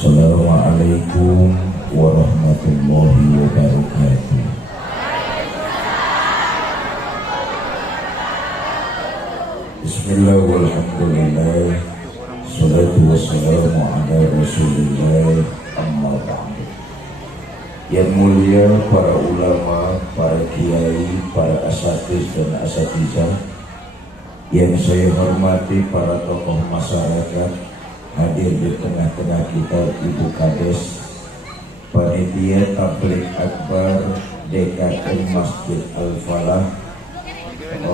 Assalamualaikum warahmatullahi wabarakatuh. Bismillah walhamdulillah, salatu wassalamu ala rasulillah, amma ba'du. Yang mulia para ulama, para kiai, para asatiz dan asatizah, yang saya hormati para tokoh masyarakat, hadir di tengah-tengah kita Ibu Kades, panitia tabligh akbar DKM Masjid Al-Falah,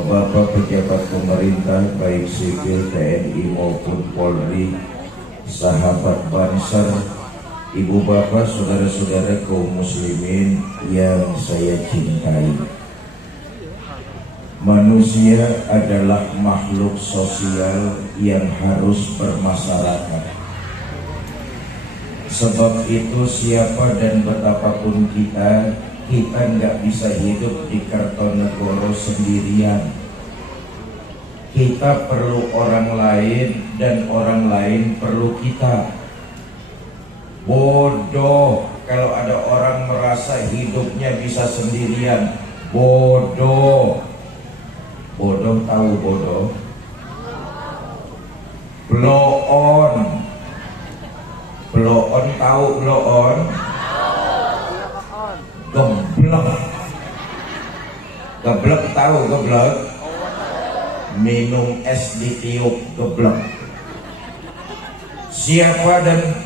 Bapak pejabat pemerintah baik sipil, TNI maupun Polri, sahabat Bansar, ibu bapak, saudara-saudara kaum muslimin yang saya cintai. Manusia adalah makhluk sosial yang harus bermasyarakat. Sebab itu siapa dan betapapun kita nggak bisa hidup di Kertonegoro sendirian. Kita perlu orang lain dan orang lain perlu kita. Bodoh kalau ada orang merasa hidupnya bisa sendirian. Bodoh. Bodoh tahu bodoh? Blow on. Blow on tahu blow on? Geblek. Geblek tahu geblek? Minum es ditiup geblek. Siapa dan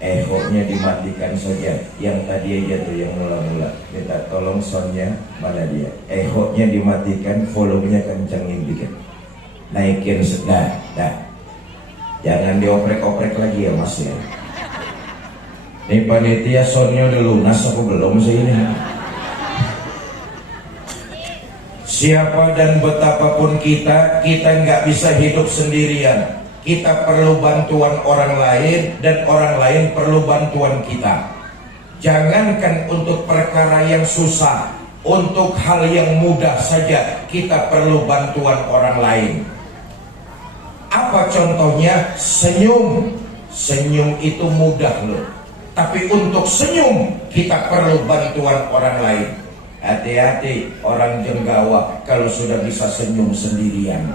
ehonya dimatikan saja. Yang tadi aja tuh yang mula-mula minta tolong soundnya, mana dia? Ehonya dimatikan, volumenya kencengin dikit, naikin sedang. Jangan dioprek-oprek lagi ya mas ya. Ini panitia soundnya udah lunas apa belum sih ini? Siapa dan betapapun kita nggak bisa hidup sendirian. Kita perlu bantuan orang lain dan orang lain perlu bantuan kita. Jangankan untuk perkara yang susah, untuk hal yang mudah saja kita perlu bantuan orang lain. Apa contohnya? Senyum. Senyum itu mudah loh. Tapi untuk senyum kita perlu bantuan orang lain. Hati-hati orang Jenggawa kalau sudah bisa senyum sendirian.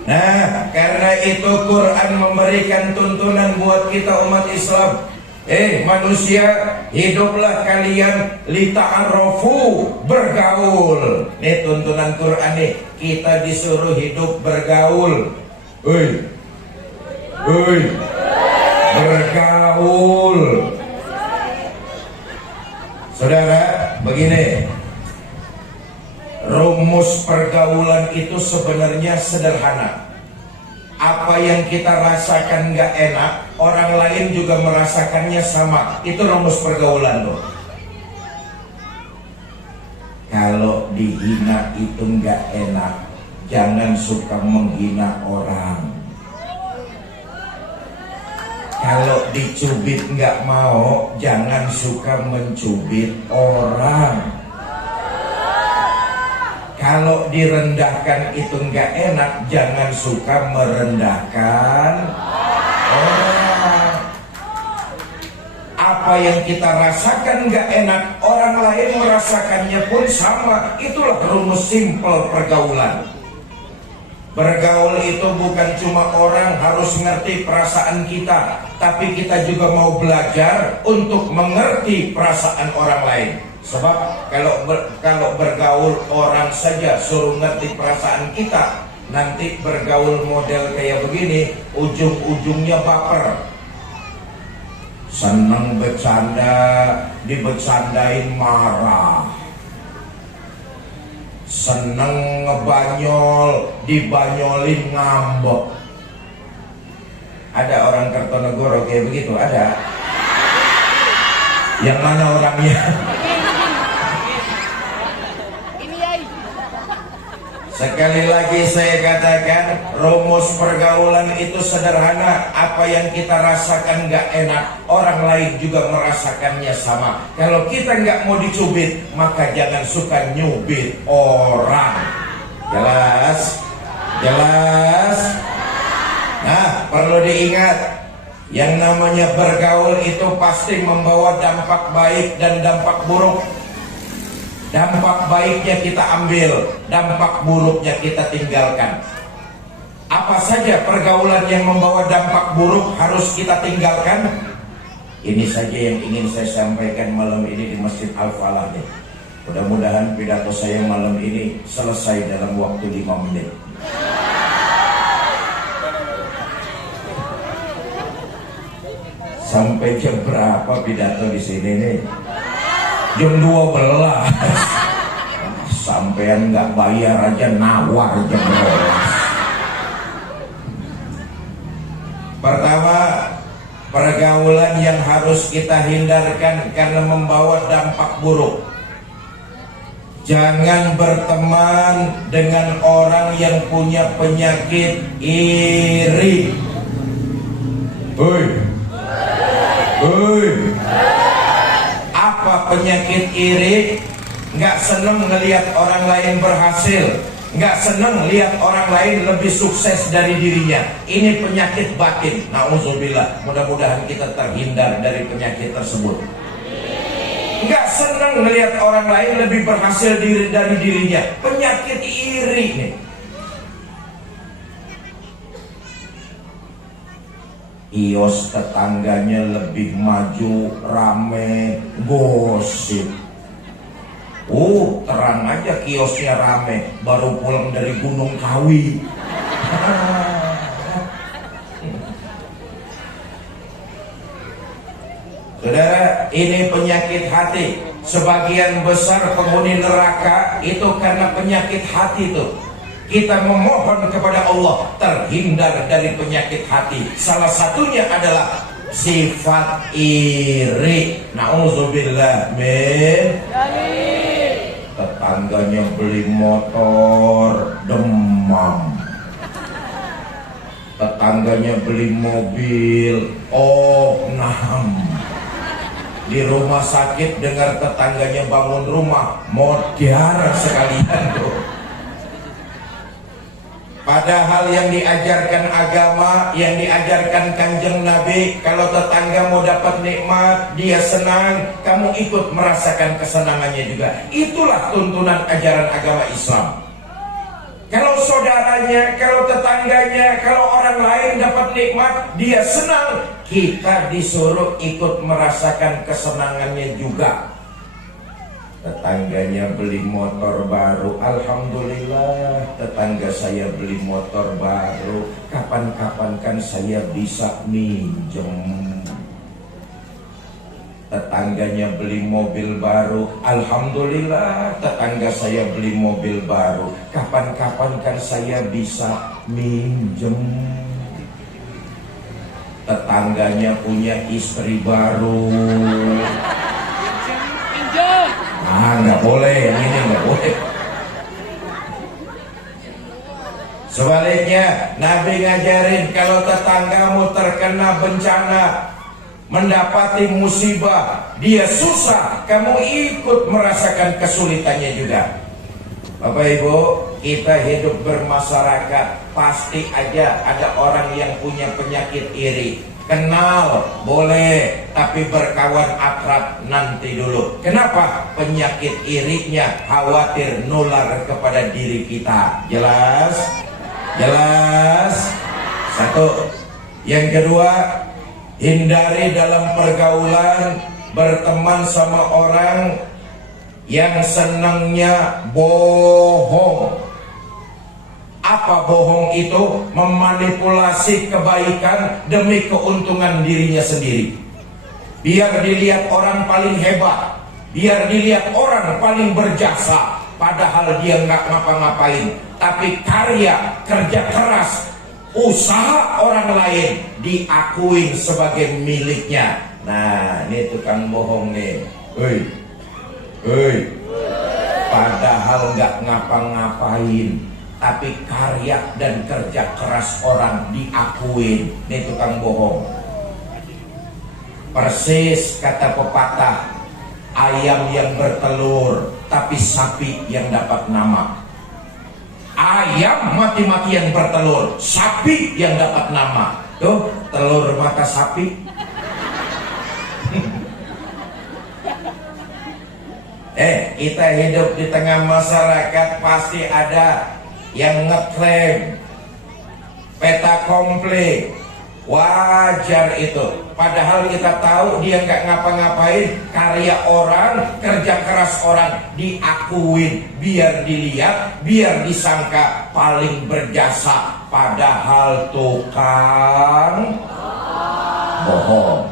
Nah, karena itu Quran memberikan tuntunan buat kita umat Islam. Manusia, hiduplah kalian lita'arrafu, bergaul. Nih tuntunan Quran nih, kita disuruh hidup bergaul. Bergaul. Saudara, begini. Rumus pergaulan itu sebenarnya sederhana. Apa yang kita rasakan gak enak, orang lain juga merasakannya sama. Itu rumus pergaulan loh. Kalau dihina itu gak enak, jangan suka menghina orang. Kalau dicubit gak mau, jangan suka mencubit orang. Kalau direndahkan itu nggak enak, jangan suka merendahkan orang. Apa yang kita rasakan nggak enak, orang lain merasakannya pun sama. Itulah rumus simpel pergaulan. Bergaul itu bukan cuma orang harus ngerti perasaan kita, tapi kita juga mau belajar untuk mengerti perasaan orang lain. Sebab kalau bergaul orang saja suruh ngerti perasaan kita, nanti bergaul model kayak begini, ujung-ujungnya baper. Seneng bercanda, dibercandain marah. Seneng ngebanyol, dibanyolin ngambek. Ada orang Kertonegoro kayak begitu, ada? Yang mana orangnya? Sekali lagi saya katakan, rumus pergaulan itu sederhana. Apa yang kita rasakan gak enak, orang lain juga merasakannya sama. Kalau kita gak mau dicubit, maka jangan suka nyubit orang. Jelas? Jelas? Nah, perlu diingat, yang namanya bergaul itu pasti membawa dampak baik dan dampak buruk. Dampak baiknya kita ambil, dampak buruknya kita tinggalkan. Apa saja pergaulan yang membawa dampak buruk harus kita tinggalkan? Ini saja yang ingin saya sampaikan malam ini di Masjid Al-Falah nih. Mudah-mudahan pidato saya malam ini selesai dalam waktu 5 menit. Sampai jam berapa pidato di sini nih? Jam 12. Sampean nggak bayar aja nawar jam 12. Pertama, pergaulan yang harus kita hindarkan karena membawa dampak buruk. Jangan berteman dengan orang yang punya penyakit iri. Apa penyakit iri? Nggak seneng ngelihat orang lain berhasil, nggak seneng lihat orang lain lebih sukses dari dirinya. Ini penyakit batin. Nauzubillah. Mudah-mudahan kita terhindar dari penyakit tersebut. Nggak seneng melihat orang lain lebih berhasil dari dirinya. Penyakit iri nih. Kios tetangganya lebih maju, rame, gosip. Terang aja kiosnya rame, baru pulang dari Gunung Kawi. Saudara, ini penyakit hati. Sebagian besar penghuni neraka itu karena penyakit hati itu. Kita memohon kepada Allah terhindar dari penyakit hati. Salah satunya adalah sifat iri. Nauzubillah min. Tetangganya beli motor, demam. Tetangganya beli mobil, opnam. Di rumah sakit dengar tetangganya bangun rumah, modar sekalian tuh. Padahal yang diajarkan agama, yang diajarkan Kanjeng Nabi, kalau tetangga mau dapat nikmat, dia senang, kamu ikut merasakan kesenangannya juga. Itulah tuntunan ajaran agama Islam. Kalau saudaranya, kalau tetangganya, kalau orang lain dapat nikmat, dia senang, kita disuruh ikut merasakan kesenangannya juga. Tetangganya beli motor baru, alhamdulillah. Tetangga saya beli motor baru, kapan-kapan kan saya bisa minjem. Tetangganya beli mobil baru, alhamdulillah. Tetangga saya beli mobil baru, kapan-kapan kan saya bisa minjem. Tetangganya punya istri baru, nggak boleh, yang ini nggak boleh. Sebaliknya, Nabi ngajarin kalau tetanggamu terkena bencana, mendapati musibah, dia susah, kamu ikut merasakan kesulitannya juga. Bapak Ibu, kita hidup bermasyarakat, pasti aja ada orang yang punya penyakit iri. Kenal boleh, tapi berkawan akrab nanti dulu. Kenapa? Penyakit irinya khawatir nular kepada diri kita. Jelas? Jelas? Satu. Yang kedua, hindari dalam pergaulan berteman sama orang yang senangnya bohong. Apa bohong itu? Memanipulasi kebaikan demi keuntungan dirinya sendiri. Biar dilihat orang paling hebat, biar dilihat orang paling berjasa, padahal dia nggak ngapa-ngapain. Tapi karya, kerja keras, usaha orang lain diakuin sebagai miliknya. Nah, ini tukang bohong nih. Padahal nggak ngapa-ngapain, tapi karya dan kerja keras orang diakuin. Ini tukang bohong. Persis kata pepatah, ayam yang bertelur tapi sapi yang dapat nama. Ayam ayam mati-matian bertelur, sapi yang dapat nama. Tuh, telur mata sapi. Kita hidup di tengah masyarakat, pasti ada yang ngeklaim peta komplit. Wajar itu, padahal kita tahu dia nggak ngapa-ngapain, karya orang, kerja keras orang diakuin, biar dilihat, biar disangka paling berjasa, padahal tukang bohong.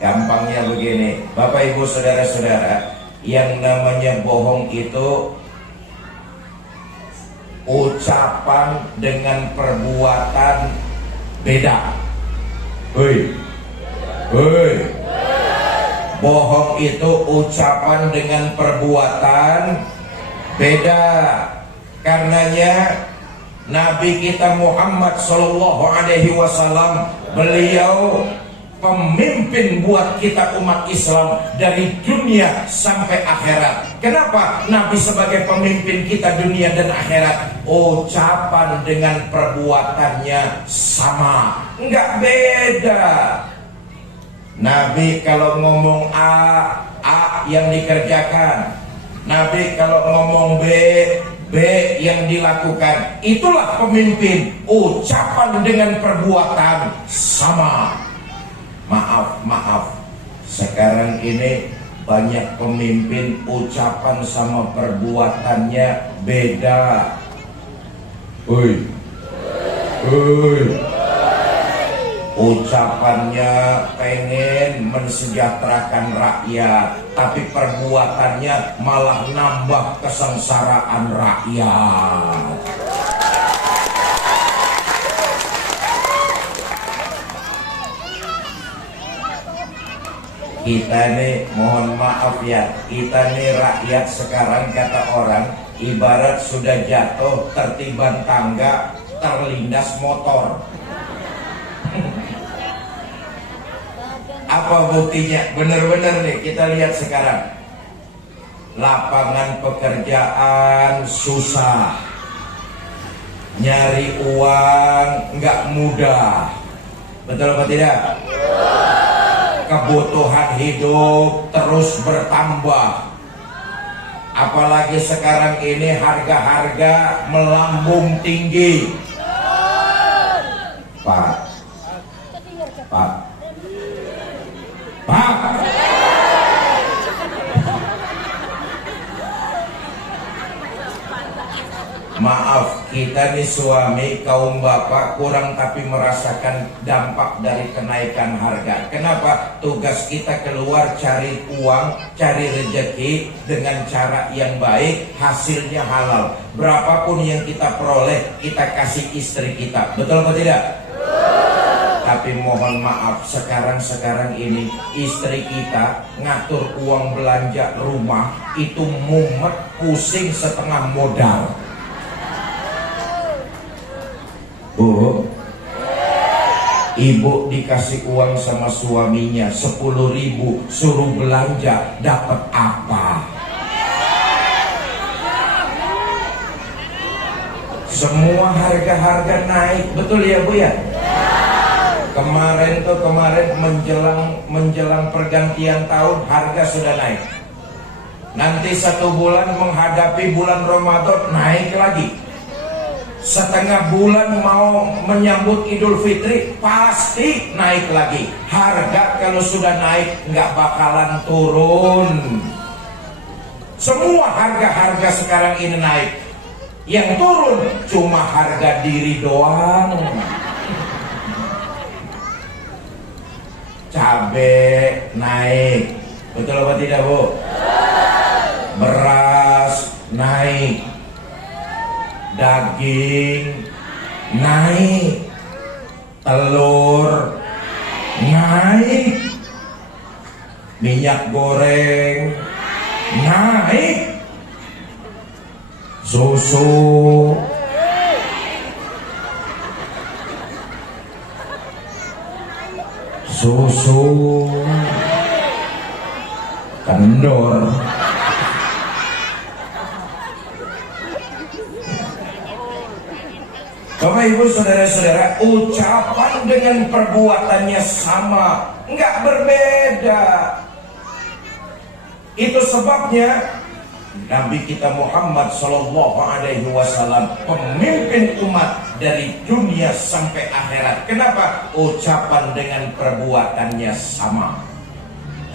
Gampangnya begini, Bapak Ibu Saudara-saudara, yang namanya bohong itu ucapan dengan perbuatan beda. Bohong itu ucapan dengan perbuatan beda. Karenanya Nabi kita Muhammad Sallallahu Alaihi Wasallam, beliau pemimpin buat kita umat Islam dari dunia sampai akhirat. Kenapa Nabi sebagai pemimpin kita dunia dan akhirat? Ucapan dengan perbuatannya sama, enggak beda. Nabi kalau ngomong A yang dikerjakan. Nabi kalau ngomong B yang dilakukan. Itulah pemimpin, ucapan dengan perbuatan sama. Maaf, sekarang ini banyak pemimpin ucapan sama perbuatannya beda. Ucapannya pengen mensejahterakan rakyat, tapi perbuatannya malah nambah kesengsaraan rakyat. Kita nih, mohon maaf ya, kita nih rakyat sekarang, kata orang, ibarat sudah jatuh tertiban tangga, terlindas motor. Apa buktinya? Bener-bener nih, kita lihat sekarang. Lapangan pekerjaan susah, nyari uang nggak mudah. Betul apa tidak? Kebutuhan hidup terus bertambah. Apalagi sekarang ini harga-harga melambung tinggi. Pak. Maaf, kita nih suami, kaum bapak kurang tapi merasakan dampak dari kenaikan harga. Kenapa? Tugas kita keluar cari uang, cari rezeki dengan cara yang baik, hasilnya halal. Berapapun yang kita peroleh, kita kasih istri kita. Betul atau tidak? Tapi mohon maaf, sekarang ini istri kita ngatur uang belanja rumah itu mumet, pusing setengah modal. Bu, ibu dikasih uang sama suaminya 10.000, suruh belanja, dapat apa? Semua harga-harga naik, betul ya Bu ya? Kemarin menjelang pergantian tahun harga sudah naik. Nanti 1 bulan menghadapi bulan Ramadan naik lagi. Setengah bulan mau menyambut Idul Fitri pasti naik lagi. Harga kalau sudah naik nggak bakalan turun. Semua harga-harga sekarang ini naik. Yang turun cuma harga diri doang. Cabai naik, betul apa tidak Bu? Beras naik, daging naik, telur naik, minyak goreng naik, susu kendor. Bapak Ibu saudara-saudara, ucapan dengan perbuatannya sama, nggak berbeda. Itu sebabnya Nabi kita Muhammad Sallallahu Alaihi Wasallam pemimpin umat dari dunia sampai akhirat. Kenapa? Ucapan dengan perbuatannya sama.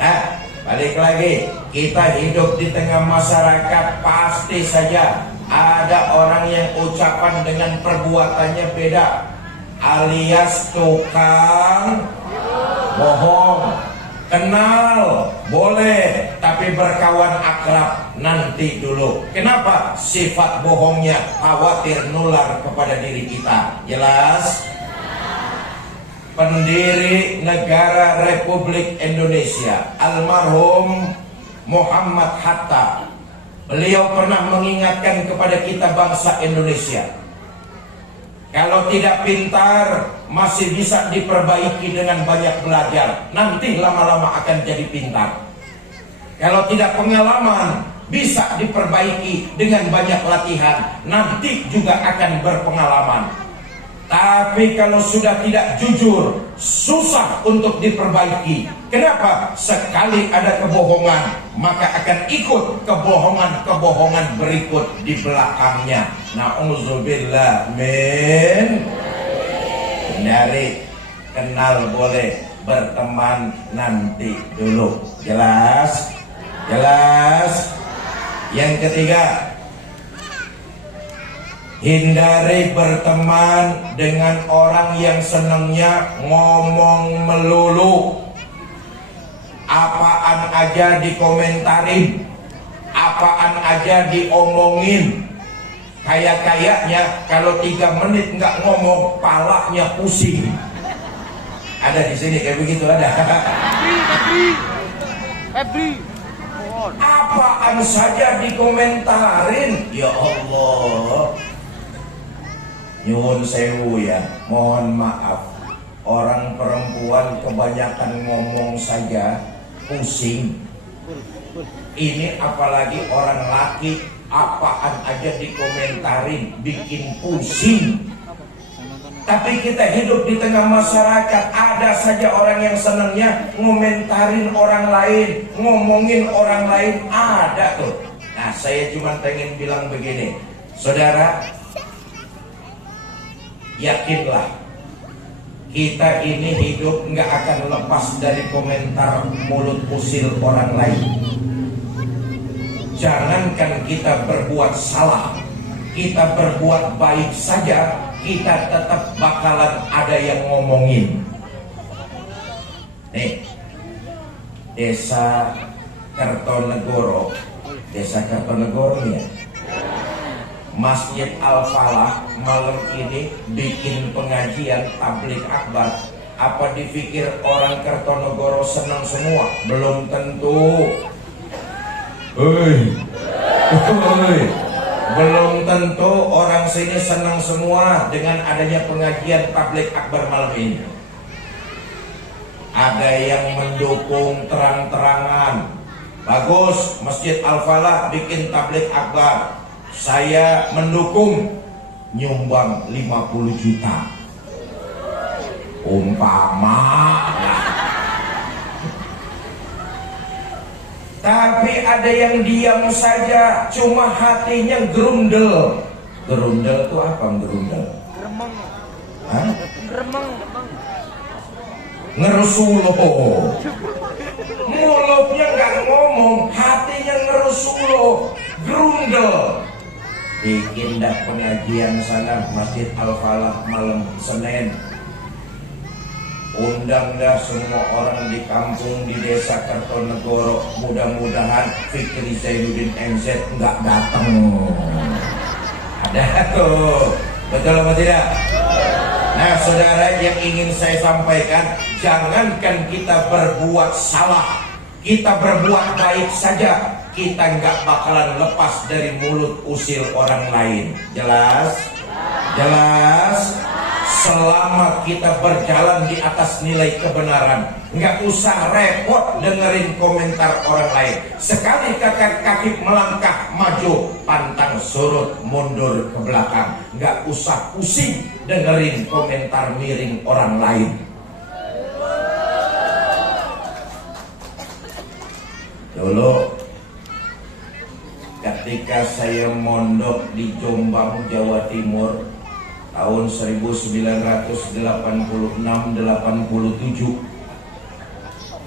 Nah, balik lagi, kita hidup di tengah masyarakat, pasti saja ada orang yang ucapan dengan perbuatannya beda, alias tukang bohong. Kenal boleh, tapi berkawan akrab nanti dulu. Kenapa? Sifat bohongnya khawatir nular kepada diri kita. Jelas? Pendiri negara Republik Indonesia, almarhum Muhammad Hatta, beliau pernah mengingatkan kepada kita bangsa Indonesia, kalau tidak pintar masih bisa diperbaiki dengan banyak belajar, nanti lama-lama akan jadi pintar. Kalau tidak pengalaman bisa diperbaiki dengan banyak latihan, nanti juga akan berpengalaman. Tapi kalau sudah tidak jujur, susah untuk diperbaiki. Kenapa? Sekali ada kebohongan, maka akan ikut kebohongan-kebohongan berikut di belakangnya. Na'udzubillah min. Hindari, kenal boleh, berteman nanti dulu. Jelas? Jelas? Yang ketiga, hindari berteman dengan orang yang senangnya ngomong melulu. Apaan aja dikomentarin, apaan aja diomongin. Kayaknya kalau 3 menit nggak ngomong, palanya pusing. Ada di sini kayak begitu, ada. Febri. Apaan saja dikomentarin, ya Allah. Nyuwun sewu ya, mohon maaf, orang perempuan kebanyakan ngomong saja pusing. Ini apalagi orang laki, apaan aja dikomentarin, bikin pusing. Tapi kita hidup di tengah masyarakat, ada saja orang yang senangnya ngomentarin orang lain, ngomongin orang lain, ada tuh. Nah, saya cuma pengen bilang begini, saudara, yakinlah, kita ini hidup nggak akan lepas dari komentar mulut usil orang lain. Jangankan kita berbuat salah, kita berbuat baik saja, kita tetap bakalan ada yang ngomongin. Nih, Desa Kertonegoro, Desa Kertonegoro ya, Masjid Al-Falah malam ini bikin pengajian tabligh akbar. Apa dipikir orang Kertonegoro senang semua? Belum tentu. Belum tentu orang sini senang semua dengan adanya pengajian tabligh akbar malam ini. Ada yang mendukung terang-terangan, bagus Masjid Al-Falah bikin tabligh akbar, saya mendukung, nyumbang 50 juta umpama. Tapi ada yang diam saja, cuma hatinya gerundel. Gerundel itu apa gerundel? Gremeng. Hah? Gremeng. Ngerusuloh. Mulutnya nggak ngomong, hatinya ngerusuloh, gerundel. Bikin dah pengajian sana Masjid Al-Falah malam Senin. Undang dah semua orang di kampung di Desa Kertonegoro. Mudah-mudahan Fikri Zainuddin MZ nggak datang. Ada tuh, betul apa tidak? Nah, saudara, yang ingin saya sampaikan, jangankan kita berbuat salah, kita berbuat baik saja, kita nggak bakalan lepas dari mulut usil orang lain. Jelas? Jelas? Selama kita berjalan di atas nilai kebenaran, nggak usah repot dengerin komentar orang lain. Sekali kaki melangkah maju, pantang surut mundur ke belakang. Nggak usah pusing dengerin komentar miring orang lain. Dulu ketika saya mondok di Jombang, Jawa Timur tahun 1986-87,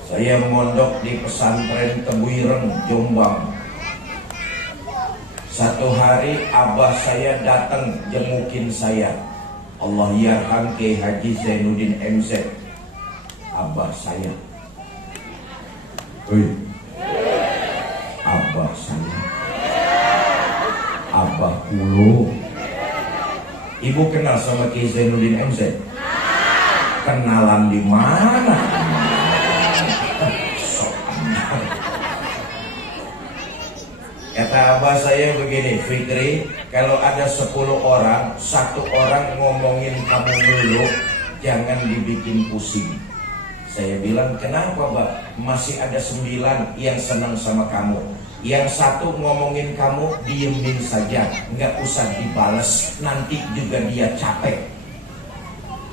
saya mondok di pesantren Tebuireng, Jombang. Satu hari abah saya datang jengukin saya. Allah yarham Kiai Haji Zainuddin MZ, abah saya. Hei, abah saya, abah kulo. Ibu kenal sama Kiai Zainuddin MZ? Kenalan di mana? Kata abah saya begini, Fikri, kalau ada 10 orang, 1 orang ngomongin kamu dulu, jangan dibikin pusing. Saya bilang, kenapa Mbak? Masih ada 9 yang senang sama kamu. Yang 1 ngomongin kamu, diemin saja, nggak usah dibales, nanti juga dia capek.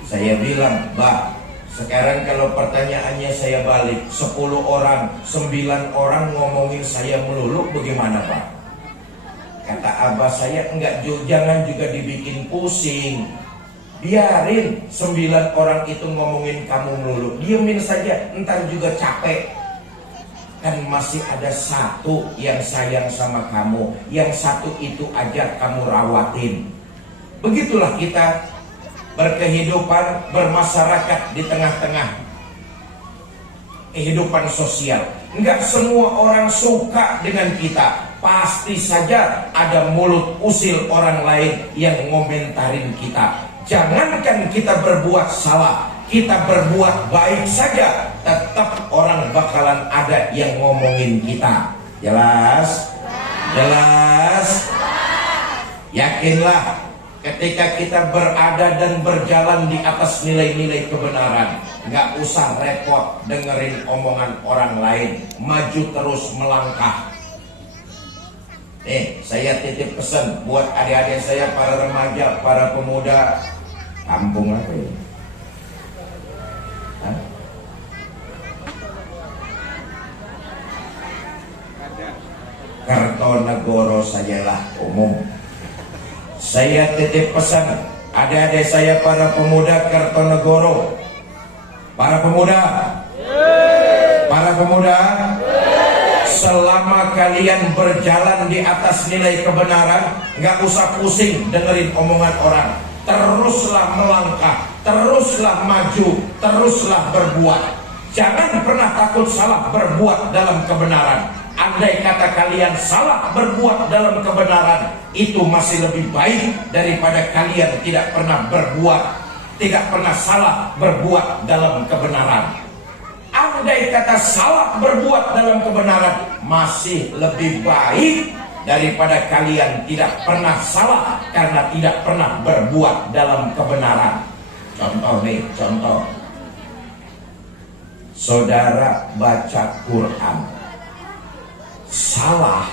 Saya bilang, Mbak, sekarang kalau pertanyaannya saya balik, 10 orang, 9 orang ngomongin saya melulu, bagaimana Pak? Kata abah saya, jangan juga dibikin pusing. Biarin 9 orang itu ngomongin kamu melulu, diemin saja, entar juga capek. Kan masih ada 1 yang sayang sama kamu, yang 1 itu aja kamu rawatin. Begitulah kita berkehidupan, bermasyarakat di tengah-tengah kehidupan sosial. Enggak semua orang suka dengan kita. Pasti saja ada mulut usil orang lain yang ngomentarin kita. Jangankan kita berbuat salah, kita berbuat baik saja, tetap orang bakalan ada yang ngomongin kita. Jelas? Jelas? Yakinlah, ketika kita berada dan berjalan di atas nilai-nilai kebenaran, nggak usah repot dengerin omongan orang lain, maju terus melangkah. Saya titip pesan buat adik-adik saya, para remaja, para pemuda. Kampung apa ya? Hah? Kartonegoro sajalah umum. Saya titip pesan adik-adik saya, para pemuda Kartonegoro. Para pemuda, para pemuda, selama kalian berjalan di atas nilai kebenaran, nggak usah pusing dengerin omongan orang. Teruslah melangkah, teruslah maju, teruslah berbuat. Jangan pernah takut salah berbuat dalam kebenaran. Andai kata kalian salah berbuat dalam kebenaran, itu masih lebih baik daripada kalian tidak pernah berbuat, tidak pernah salah berbuat dalam kebenaran. Andai kata salah berbuat dalam kebenaran, masih lebih baik daripada kalian tidak pernah salah karena tidak pernah berbuat dalam kebenaran. Contoh nih, contoh. Saudara baca Quran, salah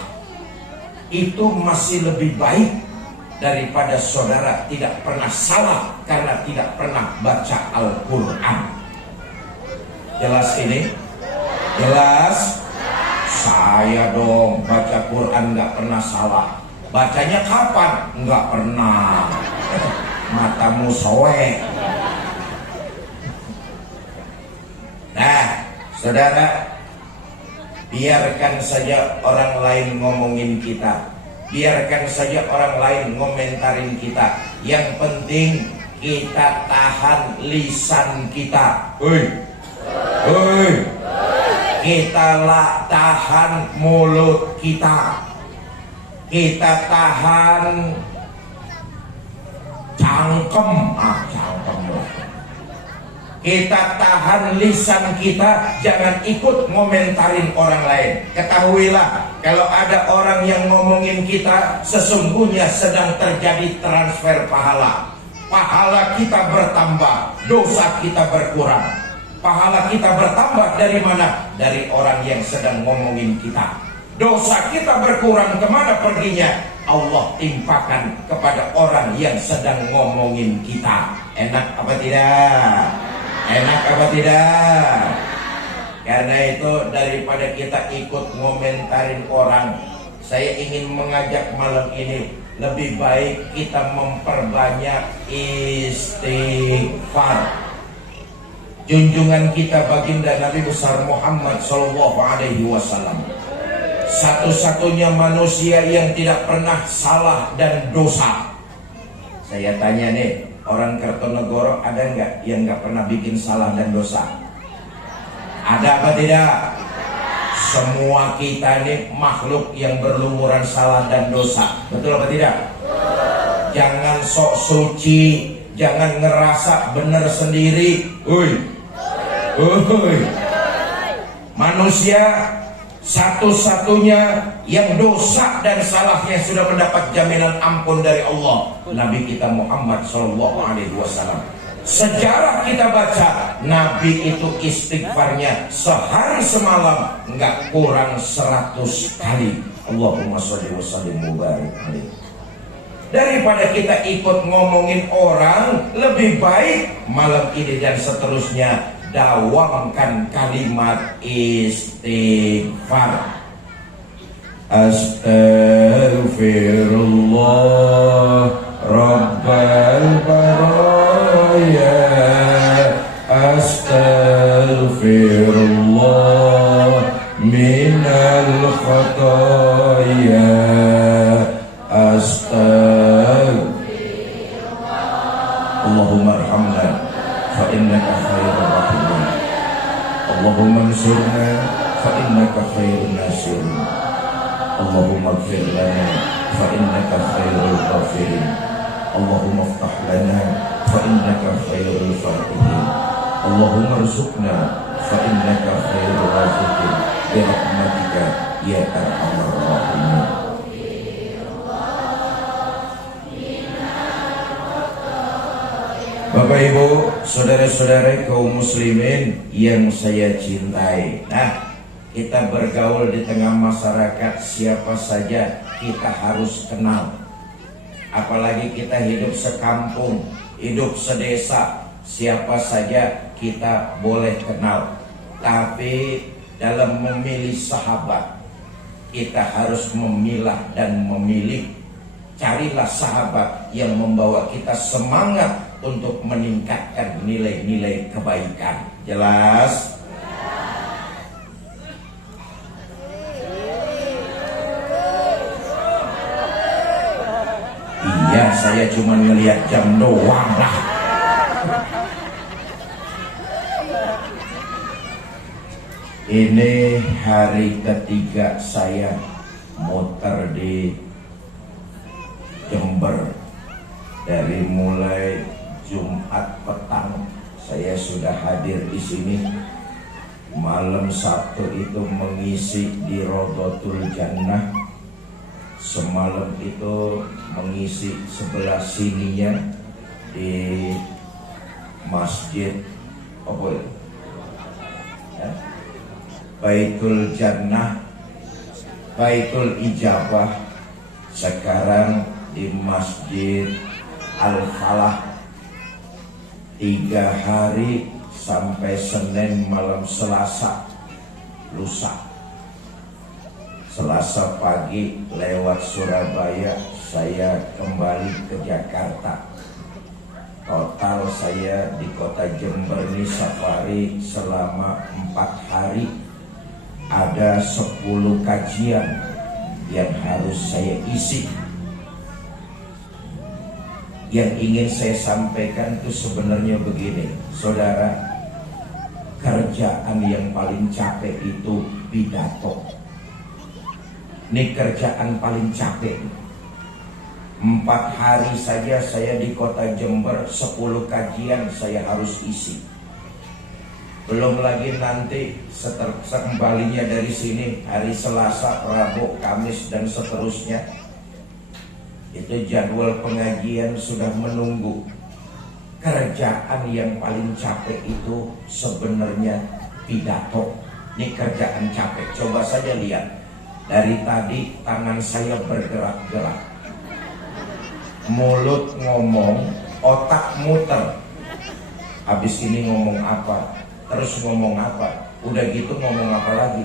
itu masih lebih baik daripada saudara tidak pernah salah karena tidak pernah baca Al-Quran. Jelas ini? Jelas? Saya dong baca Quran nggak pernah salah. Bacanya kapan? Nggak pernah. Matamu soek. Nah, saudara, biarkan saja orang lain ngomongin kita, biarkan saja orang lain ngomentarin kita. Yang penting kita tahan lisan kita. Kita tahan mulut kita. Kita tahan cangkem. Kita tahan lisan kita, jangan ikut ngomentarin orang lain. Ketahuilah, kalau ada orang yang ngomongin kita, sesungguhnya sedang terjadi transfer pahala. pahala kita bertambah, dosa kita berkurang. Pahala kita bertambah dari mana? Dari orang yang sedang ngomongin kita. Dosa kita berkurang, kemana perginya? Allah timpakan kepada orang yang sedang ngomongin kita. Enak apa tidak? Enak apa tidak? Karena itu daripada kita ikut ngomentarin orang, saya ingin mengajak malam ini, lebih baik kita memperbanyak istighfar. Junjungan kita baginda Nabi besar Muhammad Sallallahu Alaihi Wasallam, satu-satunya manusia yang tidak pernah salah dan dosa. Saya tanya nih, orang Kertonegoro ada nggak yang nggak pernah bikin salah dan dosa? Ada apa tidak? Semua kita ini makhluk yang berlumuran salah dan dosa. Betul apa tidak? Jangan sok suci, jangan ngerasa benar sendiri. Manusia satu-satunya yang dosa dan salahnya sudah mendapat jaminan ampun dari Allah, Nabi kita Muhammad Sallallahu Alaihi Wasallam. Sejarah kita baca, Nabi itu istighfarnya sehari semalam nggak kurang 100 kali. Allahumma sholli wa sallim mubarak alaihi. Daripada kita ikut ngomongin orang, lebih baik malam ini dan seterusnya dawamkan kalimat istighfar. Astaghfirullah Rabbal baraya, astaghfirullah minal khataya, Allahumma arhamna fa innaka khairur rahimin, Allahumma ansurna fa innaka khairun nasirin, Allahumma ighfir lana fa innaka khairul ghafirin, Allahumma iftah lana fa innaka khairul fatihin, Allahumma arzuqna fa innaka khairur raziqin bi rahmatika ya arhamar rahimin. Bapak Ibu, saudara-saudara kaum muslimin yang saya cintai. Nah, kita bergaul di tengah masyarakat, siapa saja kita harus kenal. Apalagi kita hidup sekampung, hidup sedesa, siapa saja kita boleh kenal. Tapi dalam memilih sahabat, kita harus memilah dan memilih. Carilah sahabat yang membawa kita semangat untuk meningkatkan nilai-nilai kebaikan. Jelas? Iya, saya cuma ngelihat jam doang lah. Ini hari ketiga saya muter di Jember. Dari mulai Jumat petang saya sudah hadir di sini. Malam Sabtu itu mengisi di Rodotul Jannah. Semalam itu mengisi sebelah sininya di Masjid apa itu? Ya? Baitul Jannah, Baitul Ijabah. Sekarang di Masjid Al-Falah. 3 hari sampai Senin malam Selasa, lusa. Selasa pagi lewat Surabaya, saya kembali ke Jakarta. Total saya di kota Jember ini safari selama 4 hari. Ada 10 kajian yang harus saya isi. Yang ingin saya sampaikan itu sebenarnya begini, saudara, kerjaan yang paling capek itu pidato. Ini kerjaan paling capek. 4 hari saja saya di kota Jember, 10 kajian saya harus isi. Belum lagi nanti sekembalinya dari sini hari Selasa, Rabu, Kamis dan seterusnya. Itu jadwal pengajian sudah menunggu. kerjaan yang paling capek itu sebenarnya pidato. Ini kerjaan capek. Coba saja lihat, dari tadi tangan saya bergerak-gerak, mulut ngomong, otak muter. Habis ini ngomong apa, terus ngomong apa, udah gitu ngomong apa lagi.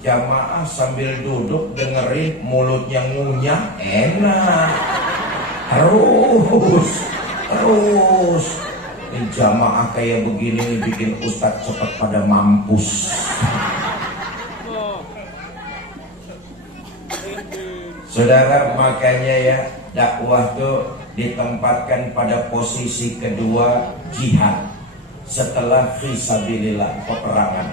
Jamaah sambil duduk dengerin, mulutnya ngunyah, enak. Terus ini jamaah kayak begini nih bikin ustadz cepat pada mampus. Saudara, makanya ya, dakwah tuh ditempatkan pada posisi kedua, jihad, setelah fisabilillah, peperangan.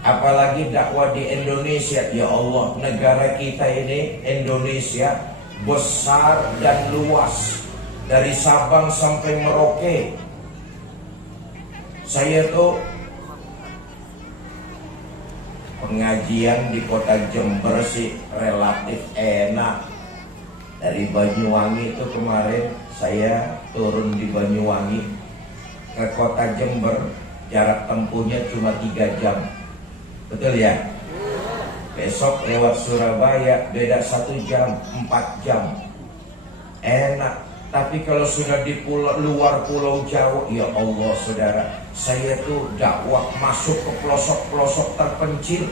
Apalagi dakwah di Indonesia, ya Allah, negara kita ini Indonesia besar dan luas, dari Sabang sampai Merauke. Saya tuh pengajian di kota Jember sih relatif enak. Dari Banyuwangi itu kemarin saya turun di Banyuwangi ke kota Jember, jarak tempuhnya cuma 3 jam. Betul ya? Besok lewat Surabaya beda 1 jam, 4 jam. Enak. Tapi kalau sudah di luar Pulau Jawa, ya Allah saudara, saya tuh dakwah masuk ke pelosok-pelosok terpencil,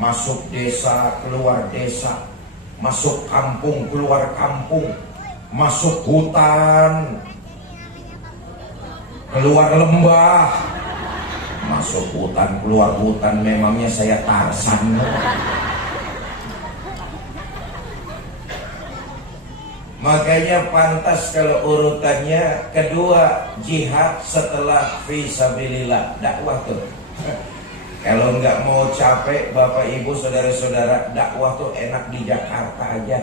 masuk desa keluar desa, masuk kampung keluar kampung, masuk hutan keluar lembah, masuk hutan keluar hutan. Memangnya saya Tarsan? Makanya pantas kalau urutannya kedua jihad, setelah fisabilillah, dakwah tuh. Kalau nggak mau capek Bapak Ibu saudara-saudara, dakwah tuh enak di Jakarta aja,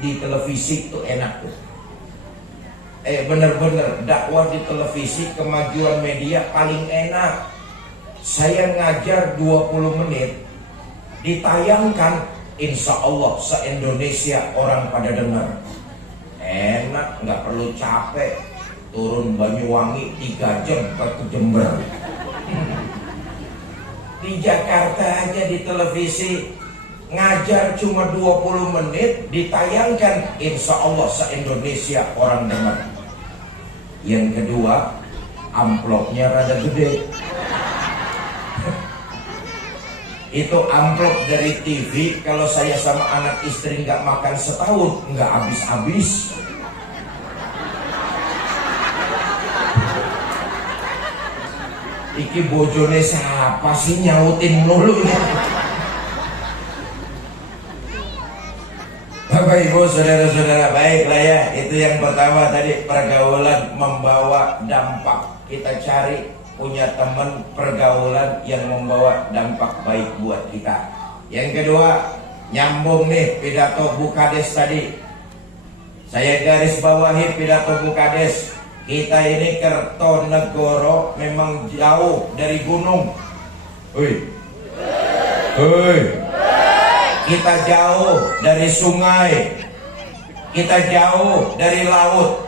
di televisi tuh enak tuh. Bener-bener dakwah di televisi, kemajuan media paling enak. Saya ngajar 20 menit, ditayangkan, insya Allah se-Indonesia orang pada dengar. Enak, nggak perlu capek turun Banyuwangi 3 jam ke Jember. Di Jakarta aja di televisi ngajar cuma 20 menit, ditayangkan, insya Allah se-Indonesia orang dengar. Yang kedua, amplopnya rada gede. Itu amplop dari TV, kalau saya sama anak istri nggak makan setahun, nggak habis-habis. Iki bojone siapa sih nyautin melulu ya? Bapak Ibu saudara-saudara, baiklah ya, itu yang pertama tadi, pergaulan membawa dampak. Kita cari punya teman pergaulan yang membawa dampak baik buat kita. Yang kedua, nyambung nih pidato Bukades tadi. Saya garis bawahi pidato Bukades. Kita ini Kertonegoro memang jauh dari gunung. Kita jauh dari sungai. Kita jauh dari laut.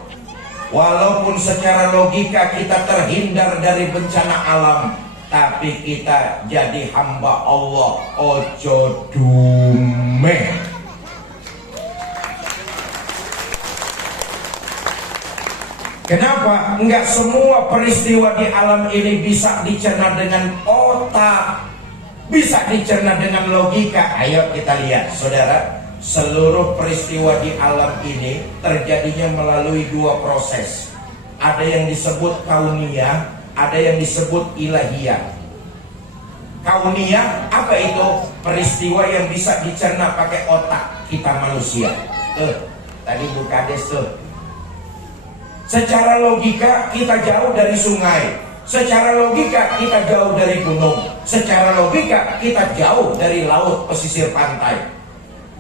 Walaupun secara logika kita terhindar dari bencana alam, tapi kita jadi hamba Allah. Ojo dumeh. Kenapa? Enggak semua peristiwa di alam ini bisa dicerna dengan otak, bisa dicerna dengan logika. Ayo kita lihat saudara, seluruh peristiwa di alam ini terjadinya melalui 2 proses. Ada yang disebut kauniyah, ada yang disebut ilahiyah. Kauniyah apa itu? Peristiwa yang bisa dicerna pakai otak kita manusia. Tadi Bukades tuh. Secara logika kita jauh dari sungai, secara logika kita jauh dari gunung, secara logika kita jauh dari laut pesisir pantai.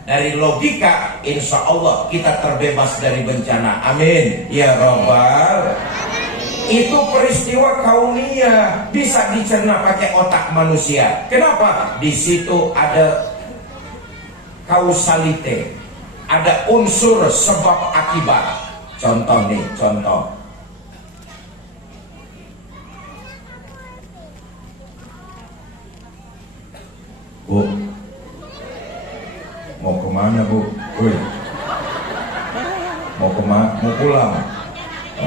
Dari logika insya Allah kita terbebas dari bencana. Amin ya Rabbal. Itu peristiwa kauniyah, bisa dicerna pakai otak manusia. Kenapa? Di situ ada kausalite, ada unsur sebab akibat. Contoh nih, contoh. Bu, mau kemana Bu? Woi, mau kemana? Mau pulang?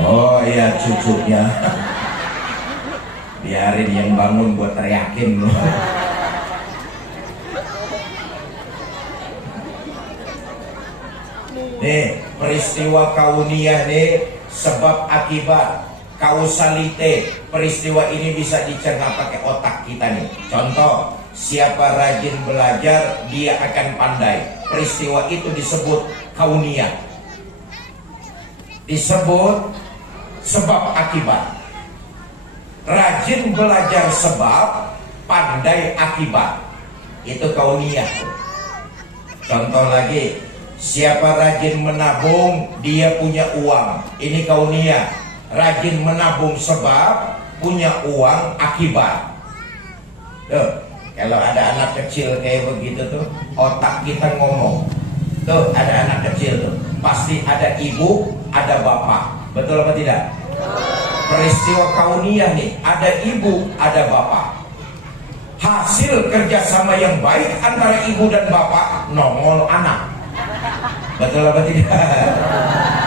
Oh iya, cucunya. Biarin yang bangun buat teriakin loh. Nih, peristiwa kauniyah nih, sebab akibat, kausalite. Peristiwa ini bisa dicerna pakai otak kita nih. Contoh, siapa rajin belajar, dia akan pandai. Peristiwa itu disebut kauniyah. Disebut sebab akibat. Rajin belajar sebab, pandai akibat. Itu kauniyah. Contoh lagi, siapa rajin menabung, dia punya uang. Ini kauniyah. Rajin menabung sebab, punya uang akibat. Tuh, kalau ada anak kecil kayak begitu tuh, otak kita ngomong. Tuh, ada anak kecil tuh, pasti ada ibu, ada bapak. Betul apa tidak? Peristiwa kauniyah nih, ada ibu, ada bapak. Hasil kerjasama yang baik antara ibu dan bapak, nongol anak. Betul apa tidak?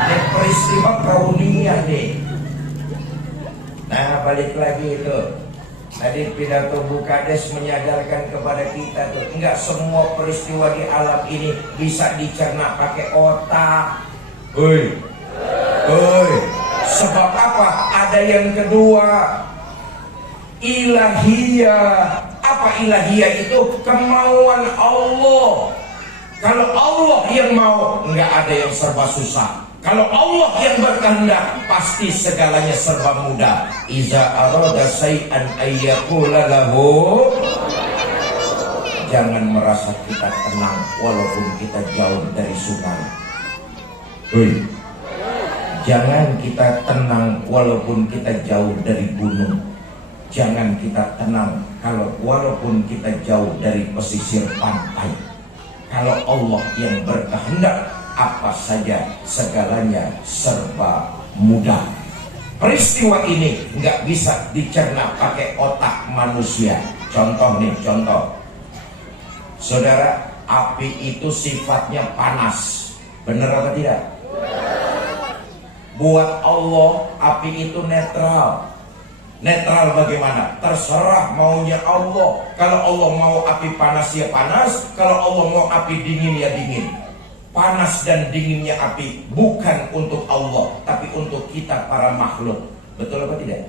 Ini peristiwa kauniyah nih. Nah, balik lagi itu. Tadi pidato Bukades menyadarkan kepada kita tuh, enggak semua peristiwa di alam ini bisa dicerna pakai otak. Hoi. Hoi. Sebab apa? Ada yang kedua, ilahiyah. Apa ilahiyah itu? Kemauan Allah. Kalau Allah yang mau, enggak ada yang serba susah. Kalau Allah yang berkehendak, pasti segalanya serba mudah. Iza arada say'an ayyakula lahu. Jangan merasa kita tenang walaupun kita jauh dari sungai. Hei. Jangan kita tenang walaupun kita jauh dari gunung. Jangan kita tenang walaupun kita jauh dari pesisir pantai. Kalau Allah yang berkehendak, apa saja segalanya serba mudah. Peristiwa ini nggak bisa dicerna pakai otak manusia. Contoh nih, contoh. Saudara, api itu sifatnya panas. Benar apa tidak? Buat Allah, api itu netral. Netral bagaimana? Terserah maunya Allah. Kalau Allah mau api panas ya panas, kalau Allah mau api dingin ya dingin. Panas dan dinginnya api bukan untuk Allah, tapi untuk kita para makhluk. Betul apa tidak?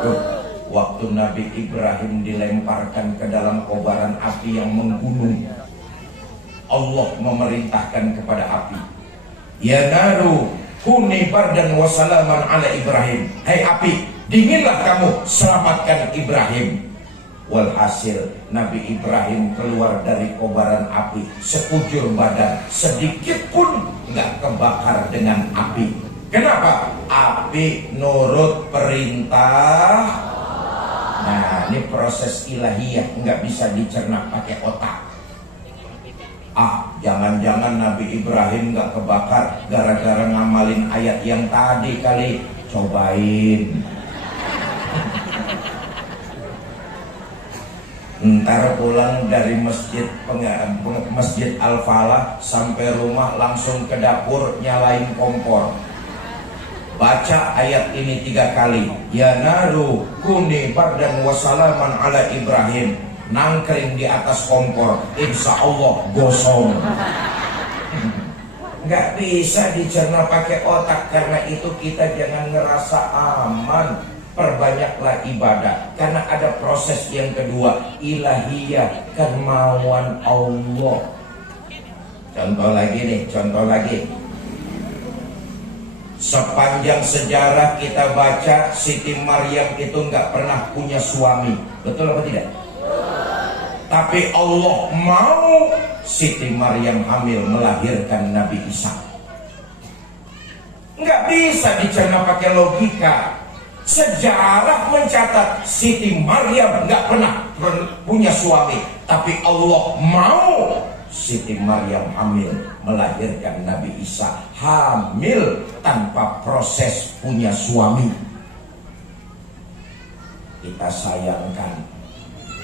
Tuh, waktu Nabi Ibrahim dilemparkan ke dalam kobaran api yang menggunung, Allah memerintahkan kepada api, ya naru kuni bardan wa salaman ala Ibrahim. Hai api, dinginlah kamu, selamatkan Ibrahim. Walhasil Nabi Ibrahim keluar dari kobaran api, sekujur badan, sedikit pun nggak kebakar dengan api. Kenapa? Api nurut perintah. Nah, ini proses ilahiyah, nggak bisa dicerna pakai otak. Jangan-jangan Nabi Ibrahim nggak kebakar gara-gara ngamalin ayat yang tadi kali. Cobain. Ntar pulang dari masjid Al-Falah sampai rumah langsung ke dapur nyalain kompor. Baca ayat ini 3 kali. Ya naru kuni bardan wa salaman ala Ibrahim. Nangkring di atas kompor, insya Allah gosong. Nggak bisa dicerna pakai otak. Karena itu kita jangan ngerasa aman. Perbanyaklah ibadah, karena ada proses yang kedua, ilahiyah, kemauan Allah. Contoh lagi nih, contoh lagi. Sepanjang sejarah kita baca, Siti Maryam itu nggak pernah punya suami. Betul apa tidak? Tapi Allah mau Siti Maryam hamil melahirkan Nabi Isa. Nggak bisa dicerna pakai logika. Sejarah mencatat Siti Maryam nggak pernah punya suami, tapi Allah mau Siti Maryam hamil melahirkan Nabi Isa, hamil tanpa proses punya suami. Kita sayangkan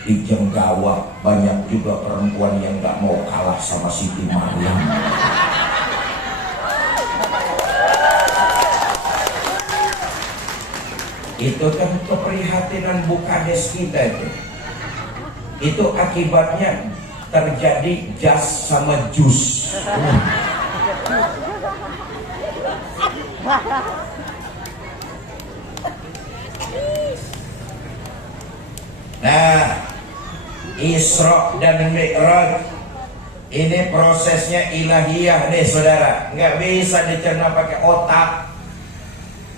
di Jenggawa banyak juga perempuan yang gak mau kalah sama Siti Maryam. Itu kan keprihatinan Bukades kita itu. Itu akibatnya terjadi jas sama jus. Nah, Isra dan Mi'raj ini prosesnya ilahiyah nih saudara, nggak bisa dicerna pakai otak.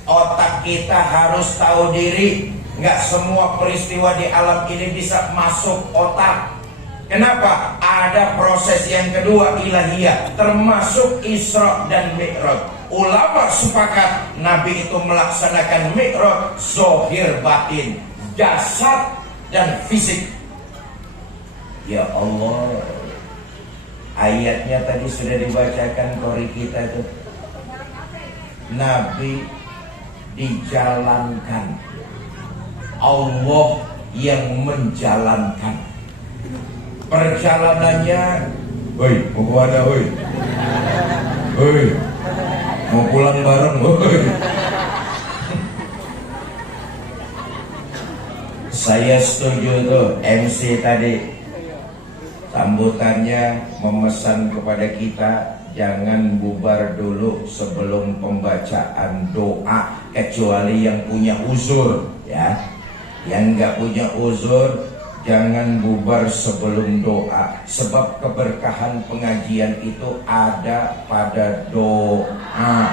Otak kita harus tahu diri. Nggak semua peristiwa di alam ini bisa masuk otak. Kenapa? Ada proses yang kedua ilahiyah, termasuk Isra dan Mi'raj. Ulama sepakat Nabi itu melaksanakan Mi'raj zahir batin, jasad dan fisik. Ya Allah, ayatnya tadi sudah dibacakan kori kita itu. Nabi dijalankan, Allah yang menjalankan. Perjalanannya, woi, mau kemana, woi? Woi, mau pulang bareng, woi. Saya setuju tuh MC tadi, sambutannya memesan kepada kita jangan bubar dulu sebelum pembacaan doa, kecuali yang punya uzur, ya. Yang nggak punya uzur jangan bubar sebelum doa, sebab keberkahan pengajian itu ada pada doa.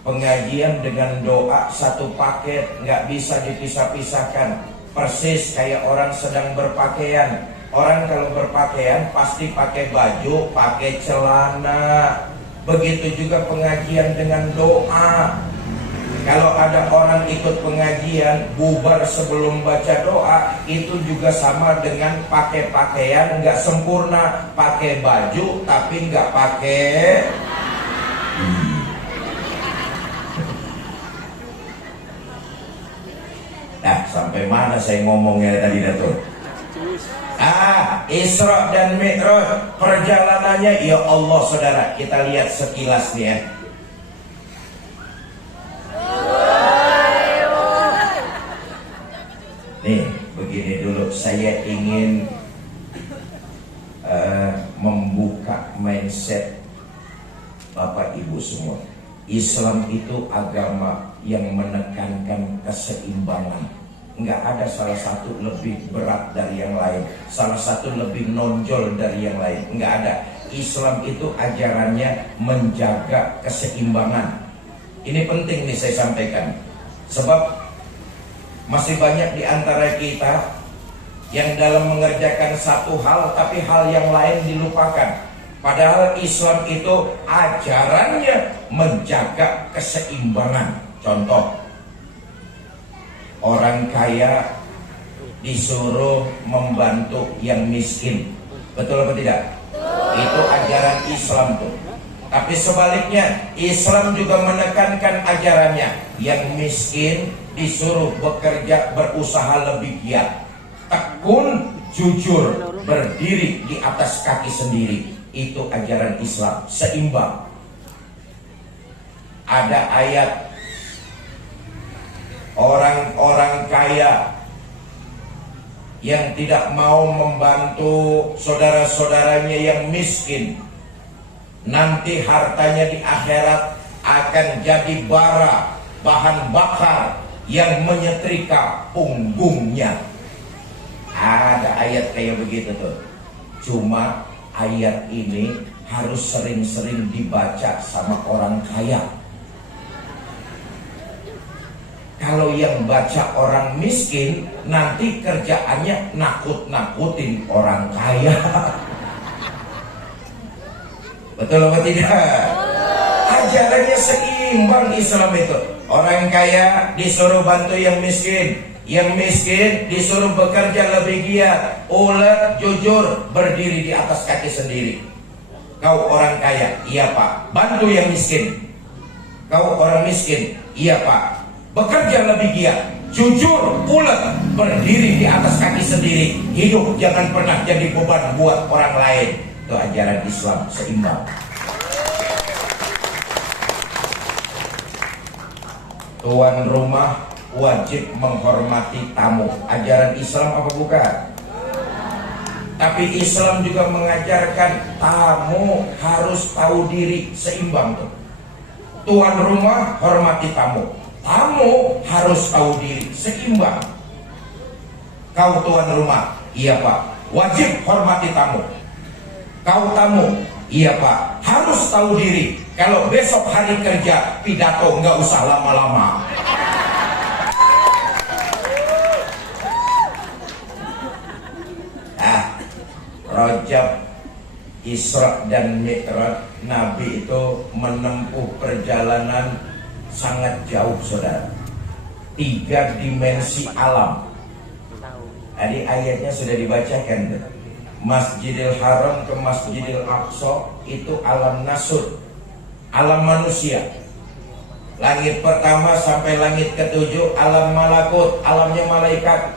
Pengajian dengan doa satu paket, nggak bisa dipisah-pisahkan. Persis kayak orang sedang berpakaian. Orang kalau berpakaian pasti pakai baju, pakai celana. Begitu juga pengajian dengan doa. Kalau ada orang ikut pengajian bubar sebelum baca doa, itu juga sama dengan pakai pakaian nggak sempurna, pakai baju tapi nggak pakai. Nah, sampai mana saya ngomongnya tadi Datuk? Isra dan Mi'raj perjalanannya, ya Allah saudara, kita lihat sekilas nih ya. Nih, begini dulu, saya ingin membuka mindset Bapak Ibu semua. Islam itu agama yang menekankan keseimbangan. Enggak ada salah satu lebih berat dari yang lain, salah satu lebih nonjol dari yang lain. Enggak ada. Islam itu ajarannya menjaga keseimbangan. Ini penting nih saya sampaikan, sebab masih banyak di antara kita yang dalam mengerjakan satu hal tapi hal yang lain dilupakan. Padahal Islam itu ajarannya menjaga keseimbangan. Contoh, orang kaya disuruh membantu yang miskin. Betul apa tidak? Itu ajaran Islam tuh. Tapi sebaliknya, Islam juga menekankan ajarannya, yang miskin disuruh bekerja, berusaha lebih giat, tekun, jujur, berdiri di atas kaki sendiri. Itu ajaran Islam, seimbang. Ada ayat orang-orang kaya yang tidak mau membantu saudara-saudaranya yang miskin, nanti hartanya di akhirat akan jadi bara, bahan bakar yang menyetrika punggungnya. Ada ayat kayak begitu tuh. Cuma ayat ini harus sering-sering dibaca sama orang kaya. Kalau yang baca orang miskin, nanti kerjaannya nakut-nakutin orang kaya. Betul apa tidak? Ajarannya seimbang Islam itu. Orang kaya disuruh bantu yang miskin, Yang miskin disuruh bekerja lebih giat, ulet, jujur, berdiri di atas kaki sendiri. Kau orang kaya, iya Pak, bantu yang miskin. Kau orang miskin, iya Pak, bekerja lebih giat, jujur, ulet, berdiri di atas kaki sendiri. Hidup jangan pernah jadi beban buat orang lain. Itu ajaran Islam seimbang. Tuan rumah wajib menghormati tamu. Ajaran Islam apa bukan? Tapi Islam juga mengajarkan tamu harus tahu diri, seimbang tuh. Tuan rumah hormati tamu, tamu harus tahu diri, seimbang. Kau tuan rumah, iya Pak, wajib hormati tamu. Kau tamu, iya Pak, harus tahu diri. Kalau besok hari kerja, pidato nggak usah lama-lama. Rajab, Isra dan Mi'raj, Nabi itu menempuh perjalanan sangat jauh, saudara. 3 dimensi alam. Tadi ayatnya sudah dibacakan. Masjidil Haram ke Masjidil Aqsa itu alam nasur, alam manusia. Langit pertama sampai langit ke-7 alam malakut, alamnya malaikat.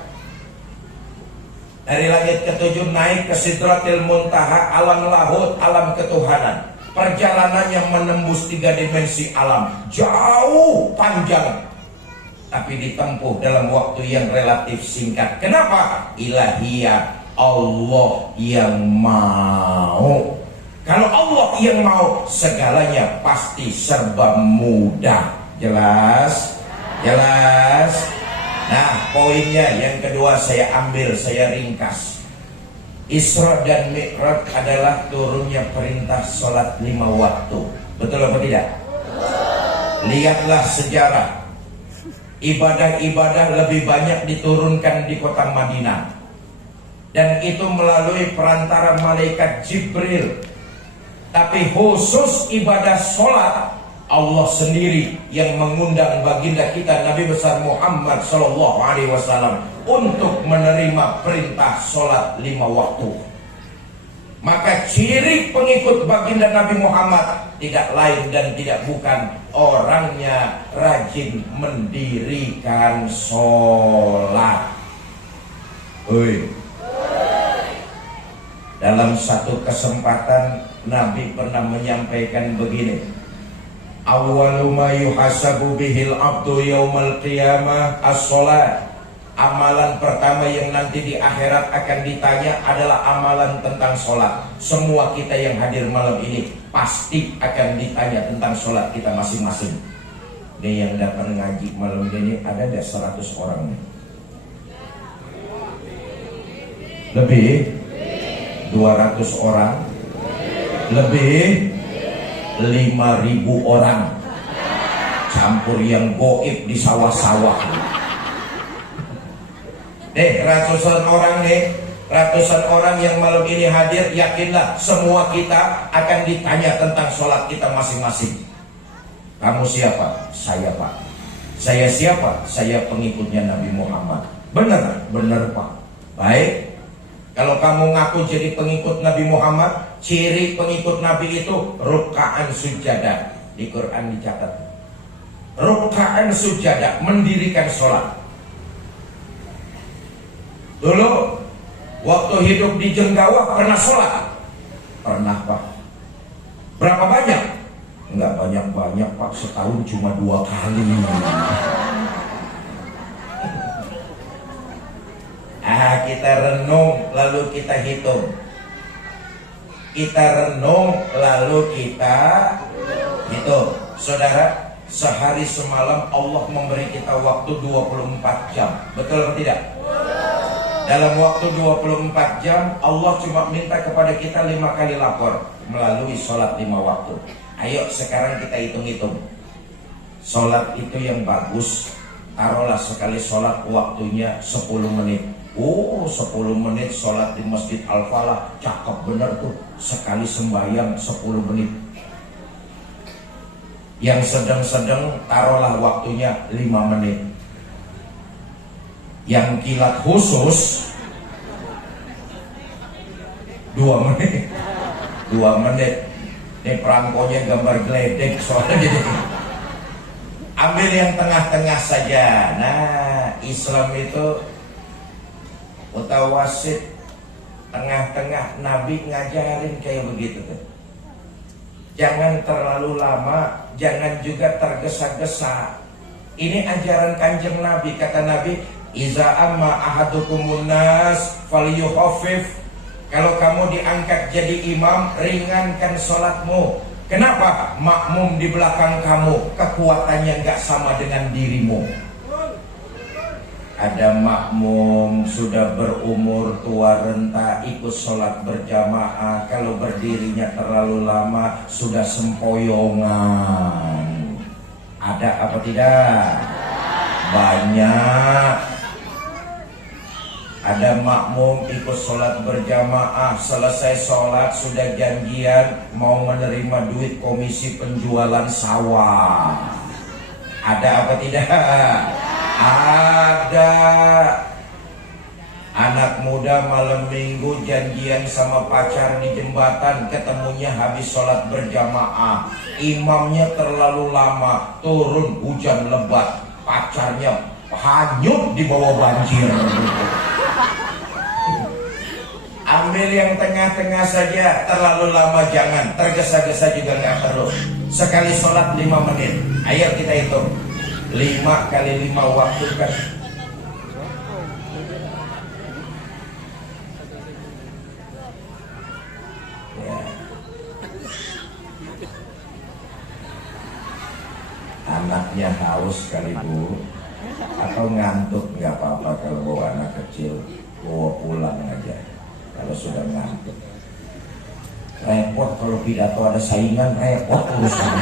Dari langit ke-7 naik ke Sidratil Muntaha, alam lahut, alam ketuhanan. Perjalanan yang menembus 3 dimensi alam, jauh panjang, tapi ditempuh dalam waktu yang relatif singkat. Kenapa? Ilahiyah, Allah yang mau. Kalau Allah yang mau, segalanya pasti serba mudah. Jelas? Jelas? Nah, poinnya yang kedua saya ambil, saya ringkas. Isra dan Mi'raj adalah turunnya perintah sholat 5 waktu. Betul apa tidak? Lihatlah sejarah. Ibadah-ibadah lebih banyak diturunkan di kota Madinah. Dan itu melalui perantara malaikat Jibril. Tapi khusus ibadah sholat, Allah sendiri yang mengundang baginda kita Nabi besar Muhammad SAW untuk menerima perintah sholat 5 waktu. Maka ciri pengikut baginda Nabi Muhammad tidak lain dan tidak bukan orangnya rajin mendirikan sholat. Dalam satu kesempatan Nabi pernah menyampaikan begini: awwalu ma yuhasabu bihil abdu yaumal qiyamah as-sholat. Amalan pertama yang nanti di akhirat akan ditanya adalah amalan tentang sholat. Semua kita yang hadir malam ini pasti akan ditanya tentang sholat kita masing-masing. Ini yang datang ngaji malam ini ada nggak 100 orang? Lebih? 200 orang? Lebih? 5.000 orang, campur yang goib di sawah-sawah. Ratusan orang nih, ratusan orang yang malam ini hadir, yakinlah semua kita akan ditanya tentang sholat kita masing-masing. Kamu siapa? Saya Pak. Saya siapa? Saya pengikutnya Nabi Muhammad. Benar? Benar Pak. Baik. Kalau kamu ngaku jadi pengikut Nabi Muhammad, ciri pengikut Nabi itu ruka'an sujadah. Di Quran dicatat ruka'an sujadah, mendirikan sholat. Dulu waktu hidup di Jenggawah pernah sholat? Pernah Pak. Berapa banyak? Enggak banyak-banyak Pak, setahun cuma 2 kali. Kita renung lalu kita hitung. Kita renung lalu kita hitung. Saudara, sehari semalam Allah memberi kita waktu 24 jam. Betul atau tidak? Dalam waktu 24 jam Allah cuma minta kepada kita 5 kali lapor melalui sholat 5 waktu. Ayo sekarang kita hitung-hitung. Sholat itu yang bagus, taruhlah sekali sholat waktunya 10 menit. 10 menit sholat di Masjid Al-Falah, cakep bener tuh. Sekali sembahyang 10 menit. Yang sedang-sedang taruhlah waktunya 5 menit. Yang kilat khusus 2 menit. 2 menit. Ini perangkonya gambar geledek soalnya gitu. Ambil yang tengah-tengah saja. Nah, Islam itu mutawasit, tengah-tengah. Nabi ngajarin kayak begitu tuh. Jangan terlalu lama, jangan juga tergesa-gesa. Ini ajaran Kanjeng Nabi. Kata Nabi, iza amma ahadukumun nas falyukhaffif. Kalau kamu diangkat jadi imam, ringankan sholatmu. Kenapa? Makmum di belakang kamu kekuatannya nggak sama dengan dirimu. Ada makmum sudah berumur tua renta ikut sholat berjamaah, kalau berdirinya terlalu lama sudah sempoyongan. Ada apa tidak? Banyak. Ada makmum ikut sholat berjamaah, selesai sholat sudah janjian mau menerima duit komisi penjualan sawah. Ada apa tidak? Ada. Anak muda malam minggu janjian sama pacar di jembatan, ketemunya habis sholat berjamaah. Imamnya terlalu lama, turun hujan lebat, pacarnya hanyut di bawah banjir. Ambil yang tengah-tengah saja, terlalu lama jangan, tergesa-gesa juga nggak perlu. Sekali sholat 5 menit. Ayo kita hitung. 5 kali 5 waktu kan. Ya. Anaknya haus kali Bu, atau ngantuk nggak apa-apa kalau bawa anak kecil, bawa pulang aja. Kalau sudah ngantuk, repot kalau pidato ada saingan, repot urusan.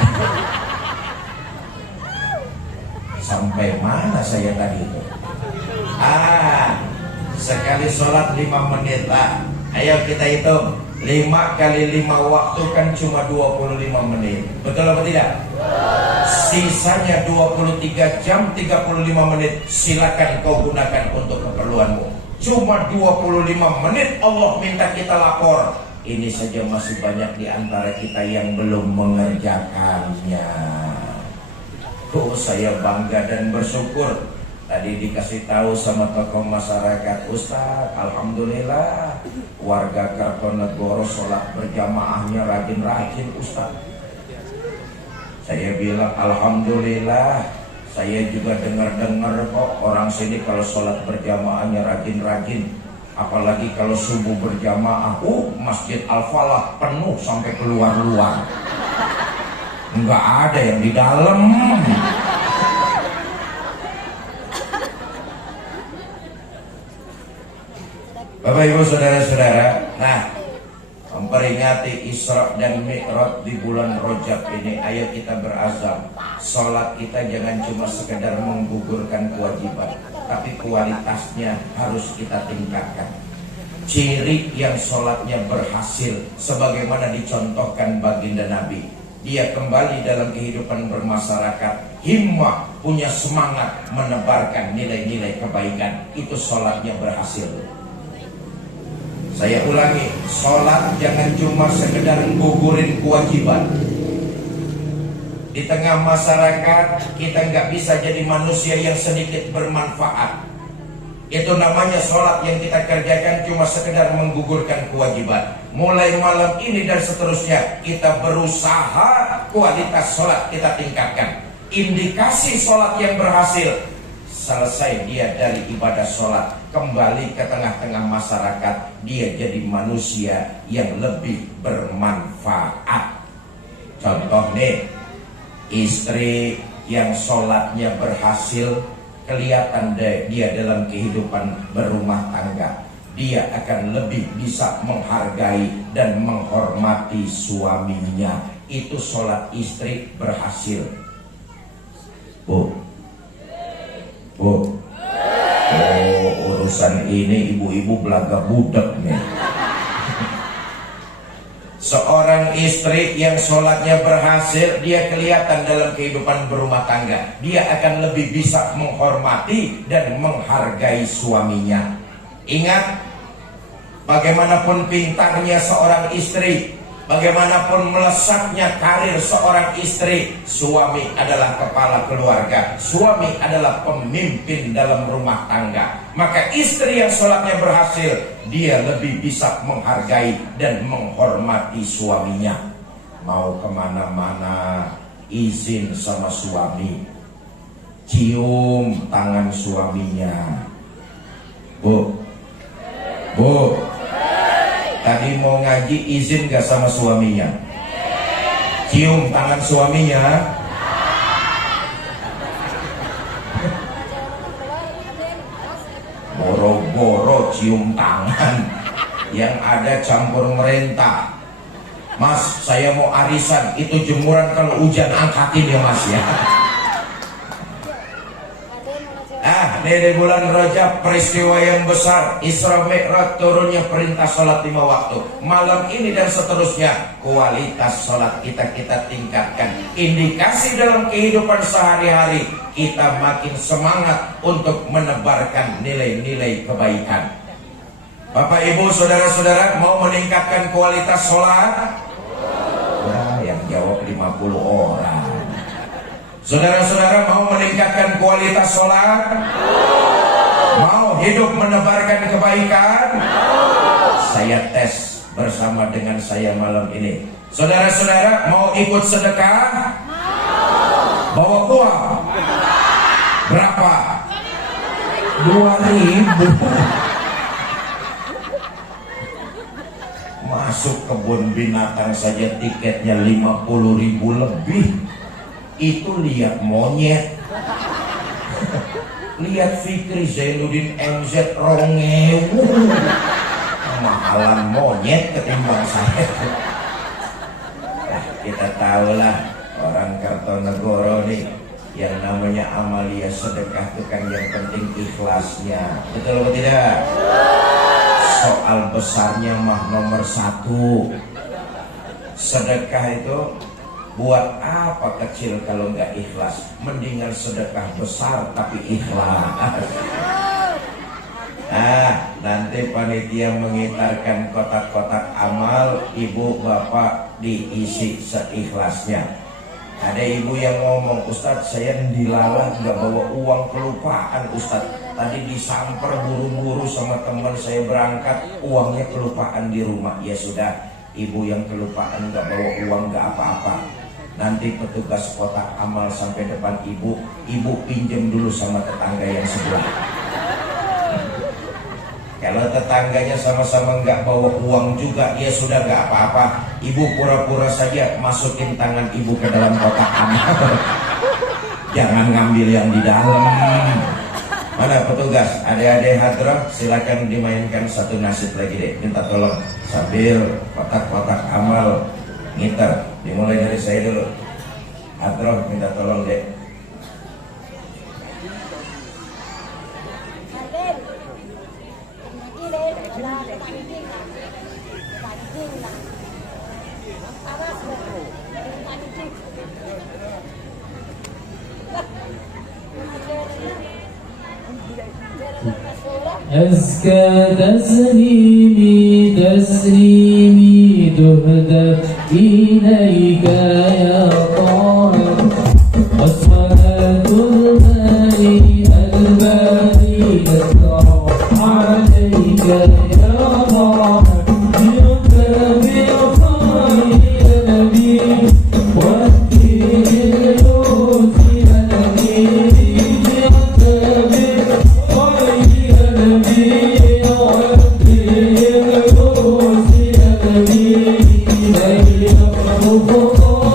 Sampai mana saya tadi itu? Sekali sholat 5 menit lah. Ayo kita hitung. 5 kali 5 waktu kan cuma 25 menit. Betul apa tidak? Sisanya 23 jam 35 menit silakan kau gunakan untuk keperluanmu. Cuma 25 menit Allah minta kita lapor. Ini saja masih banyak di antara kita yang belum mengerjakannya. Oh, saya bangga dan bersyukur. Tadi dikasih tahu sama tokoh masyarakat, Ustaz, alhamdulillah warga Kartonegoro sholat berjamaahnya rajin-rajin Ustaz. Saya bilang alhamdulillah, saya juga dengar-dengar kok orang sini kalau sholat berjamaahnya rajin-rajin. Apalagi kalau subuh berjamaah, Masjid Al-Falah penuh sampai keluar-luar. Enggak ada yang di dalam. Bapak Ibu saudara-saudara, nah memperingati Isra dan Mi'raj di bulan Rajab ini, ayo kita berazam. Sholat kita jangan cuma sekedar menggugurkan kewajiban, tapi kualitasnya harus kita tingkatkan. Ciri yang sholatnya berhasil sebagaimana dicontohkan baginda Nabi, dia kembali dalam kehidupan bermasyarakat, himmah, punya semangat menebarkan nilai-nilai kebaikan. Itu sholatnya berhasil. Saya ulangi, sholat jangan cuma sekedar gugurin kewajiban. Di tengah masyarakat kita nggak bisa jadi manusia yang sedikit bermanfaat. Itu namanya sholat yang kita kerjakan cuma sekedar menggugurkan kewajiban. Mulai malam ini dan seterusnya kita berusaha kualitas sholat kita tingkatkan. Indikasi sholat yang berhasil, selesai dia dari ibadah sholat, kembali ke tengah-tengah masyarakat, dia jadi manusia yang lebih bermanfaat. Contoh nih, istri yang sholatnya berhasil, kelihatan deh dia dalam kehidupan berumah tangga, dia akan lebih bisa menghargai dan menghormati suaminya. Itu sholat istri berhasil. Bu, urusan ini ibu-ibu belaga budak nih. Seorang istri yang sholatnya berhasil, dia kelihatan dalam kehidupan berumah tangga. Dia akan lebih bisa menghormati dan menghargai suaminya. Ingat, bagaimanapun pintarnya seorang istri, bagaimanapun melesatnya karir seorang istri, suami adalah kepala keluarga, suami adalah pemimpin dalam rumah tangga. Maka istri yang sholatnya berhasil, dia lebih bisa menghargai dan menghormati suaminya. Mau kemana-mana, izin sama suami, cium tangan suaminya. Bu, tadi mau ngaji, izin gak sama suaminya? Cium tangan suaminya. Boro-boro cium tangan, yang ada campur merentah. Mas, saya mau arisan, itu jemuran kalau hujan angkatin ya mas ya. Ini di bulan Rajab, peristiwa yang besar, Isra Mi'raj, turunnya perintah sholat 5 waktu. Malam ini dan seterusnya, kualitas sholat kita tingkatkan. Indikasi dalam kehidupan sehari-hari, kita makin semangat untuk menebarkan nilai-nilai kebaikan. Bapak Ibu saudara-saudara, mau meningkatkan kualitas sholat? Wah, yang jawab 50 orang. Saudara-saudara mau meningkatkan kualitas sholat? Mau hidup menebarkan kebaikan? Saya tes bersama dengan saya malam ini. Saudara-saudara mau ikut sedekah? Bawa uang? Berapa? 2.000. Masuk kebun binatang saja tiketnya 50.000 lebih. Itu lihat monyet. Lihat Fikri Zainuddin MZ rongewu, mahalan monyet ketimbang saya. Nah, kita tahulah orang Kartonegoro nih, yang namanya Amalia sedekah itu kan yang penting ikhlasnya. Betul atau tidak? Soal besarnya mah nomor 1. Sedekah itu buat apa kecil kalau nggak ikhlas? Mendingan sedekah besar tapi ikhlas. Nanti panitia mengitarkan kotak-kotak amal, ibu bapak diisi seikhlasnya. Ada ibu yang ngomong, Ustadz saya dilalah nggak bawa uang, kelupaan Ustadz. Tadi disamper buru-buru sama teman saya berangkat, uangnya kelupaan di rumah. Ya sudah, ibu yang kelupaan nggak bawa uang nggak apa-apa. Nanti petugas kotak amal sampai depan ibu pinjam dulu sama tetangga yang sebelah. Kalau tetangganya sama-sama nggak bawa uang juga, ya sudah nggak apa-apa. Ibu pura-pura saja masukin tangan ibu ke dalam kotak amal. Jangan ngambil yang di dalam. Mana petugas? Adik-adik hadrah, silakan dimainkan satu nasib lagi deh. Minta tolong sambil kotak-kotak amal ngiter. Dimulai dari saya dulu. Hadrah minta tolong deh. أزكى تسليمي تهدى إليك يا طه والصلاة المالية تسرع عليك يا طه جئت بخير نبي والدين اليوم يا نبي جئت بخير نبي والدين اليوم يا نبي إليك الفضل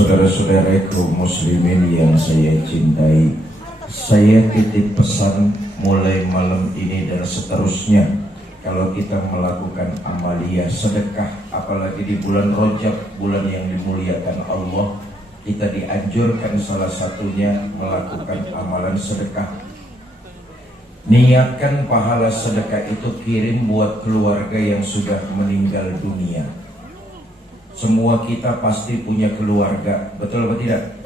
Saudara-saudaraku muslimin yang saya cintai, saya titip pesan mulai malam ini dan seterusnya. Kalau kita melakukan amalia sedekah, apalagi di bulan Rajab, bulan yang dimuliakan Allah, kita dianjurkan salah satunya melakukan amalan sedekah. Niatkan pahala sedekah itu kirim buat keluarga yang sudah meninggal dunia. Semua kita pasti punya keluarga, betul atau tidak?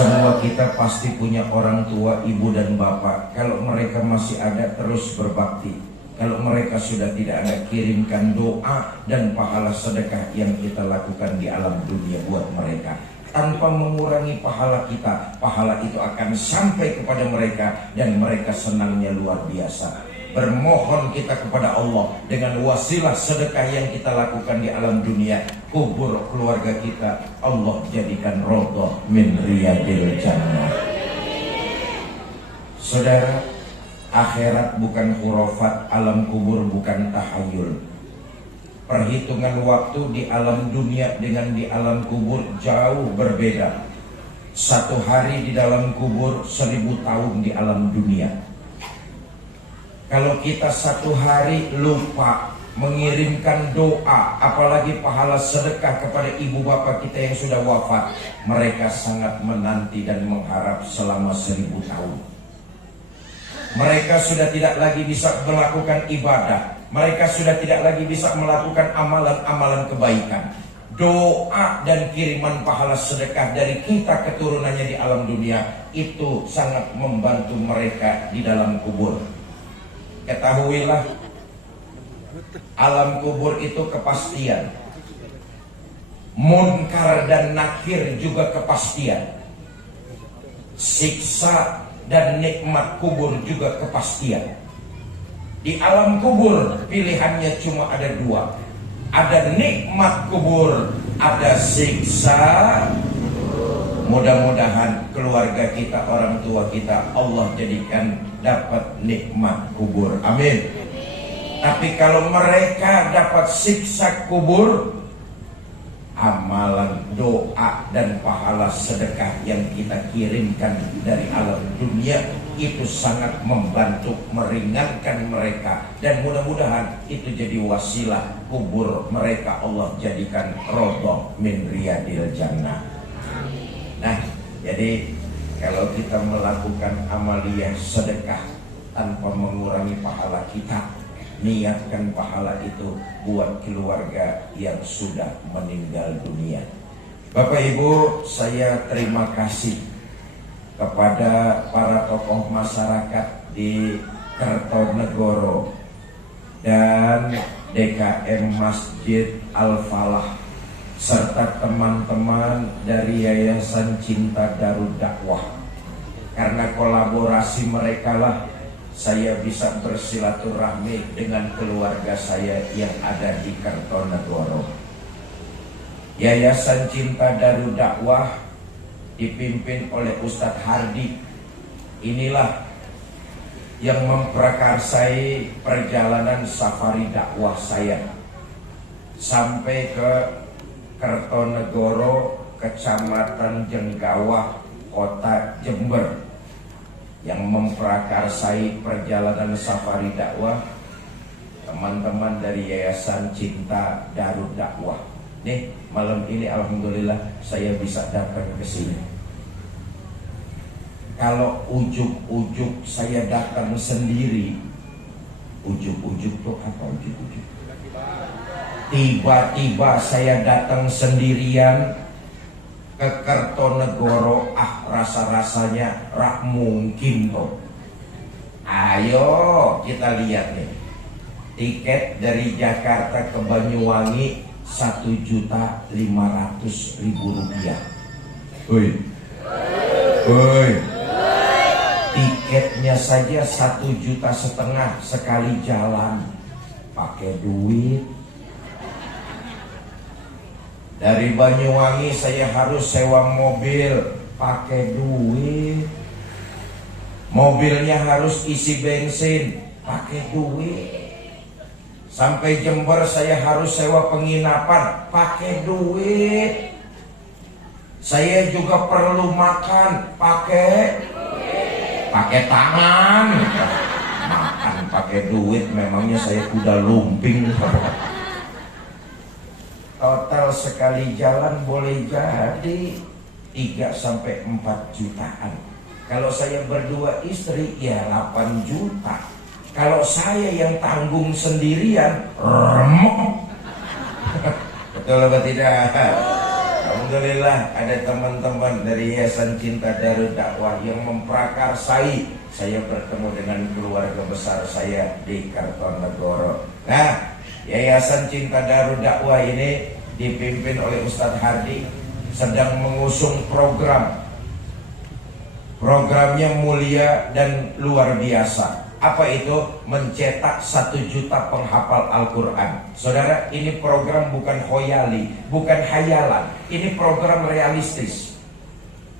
Semua kita pasti punya orang tua, ibu dan bapak. Kalau mereka masih ada, terus berbakti. Kalau mereka sudah tidak ada, kirimkan doa dan pahala sedekah yang kita lakukan di alam dunia buat mereka. Tanpa mengurangi pahala kita, pahala itu akan sampai kepada mereka dan mereka senangnya luar biasa. bermohon kita kepada Allah dengan wasilah sedekah yang kita lakukan di alam dunia, kubur keluarga kita Allah jadikan raudhah min riyadil jannah. Saudara, akhirat bukan khurafat, alam kubur bukan tahayul. Perhitungan waktu di alam dunia dengan di alam kubur jauh berbeda. Satu hari di dalam kubur 1000 tahun di alam dunia. Kalau kita satu hari lupa mengirimkan doa, apalagi pahala sedekah kepada ibu bapak kita yang sudah wafat, mereka sangat menanti dan mengharap selama 1000 tahun. Mereka sudah tidak lagi bisa melakukan ibadah, mereka sudah tidak lagi bisa melakukan amalan-amalan kebaikan. Doa dan kiriman pahala sedekah dari kita keturunannya di alam dunia itu sangat membantu mereka di dalam kubur. Ketahuilah, alam kubur itu kepastian. Munkar dan nakir juga kepastian. Siksa dan nikmat kubur juga kepastian. Di alam kubur pilihannya cuma ada 2. Ada nikmat kubur, ada siksa. Mudah-mudahan keluarga kita, orang tua kita Allah jadikan dapat nikmat kubur. Amin. Tapi kalau mereka dapat siksa kubur, amalan, doa, dan pahala sedekah yang kita kirimkan dari alam dunia itu sangat membantu meringankan mereka, dan mudah-mudahan itu jadi wasilah kubur mereka Allah jadikan raudhah min riyadil jannah. Nah, jadi kalau kita melakukan amaliyah sedekah tanpa mengurangi pahala kita, niatkan pahala itu buat keluarga yang sudah meninggal dunia. Bapak Ibu, saya terima kasih kepada para tokoh masyarakat di Kertonegoro dan DKM Masjid Al-Falah serta teman-teman dari Yayasan Cinta Darud Dakwah. Karena kolaborasi mereka lah saya bisa bersilaturahmi dengan keluarga saya yang ada di Kertonegoro. Yayasan Cinta Darud Dakwah dipimpin oleh Ustadz Hardi. Inilah yang memprakarsai perjalanan safari dakwah saya sampai ke Kertonegoro, Kecamatan Jenggawah, Kota Jember. Yang memprakarsai perjalanan safari dakwah teman-teman dari Yayasan Cinta Darud Dakwah. Nih, malam ini alhamdulillah saya bisa datang ke sini. Kalau ujuk-ujuk saya datang sendiri, ujuk-ujuk tuh apa ujuk-ujuk? Tiba-tiba saya datang sendirian ke Kertonegoro, rasa-rasanya rak mungkin toh. Ayo kita lihat nih, tiket dari Jakarta ke Banyuwangi 1.500.000 rupiah. Woi, woi, tiketnya saja 1,5 juta sekali jalan, pakai duit. Dari Banyuwangi saya harus sewa mobil, pakai duit. Mobilnya harus isi bensin, pakai duit. Sampai Jember saya harus sewa penginapan, pakai duit. Saya juga perlu makan, pakai tangan. Makan pakai duit, memangnya saya kuda lumping. Total sekali jalan boleh jadi 3 sampai 4 jutaan. Kalau saya berdua istri ya 8 juta. Kalau saya yang tanggung sendirian, remuk. Betul atau tidak? Alhamdulillah ada teman-teman dari Yayasan Cinta Darud Dakwah yang memprakarsai saya bertemu dengan keluarga besar saya di Kertonegoro. Nah, Yayasan Cinta Darud Dakwah ini dipimpin oleh Ustadz Hardi sedang mengusung program. Programnya mulia dan luar biasa. Apa itu? Mencetak 1 juta penghafal Al-Quran. Saudara, ini program bukan khoyali, bukan hayalan. Ini program realistis.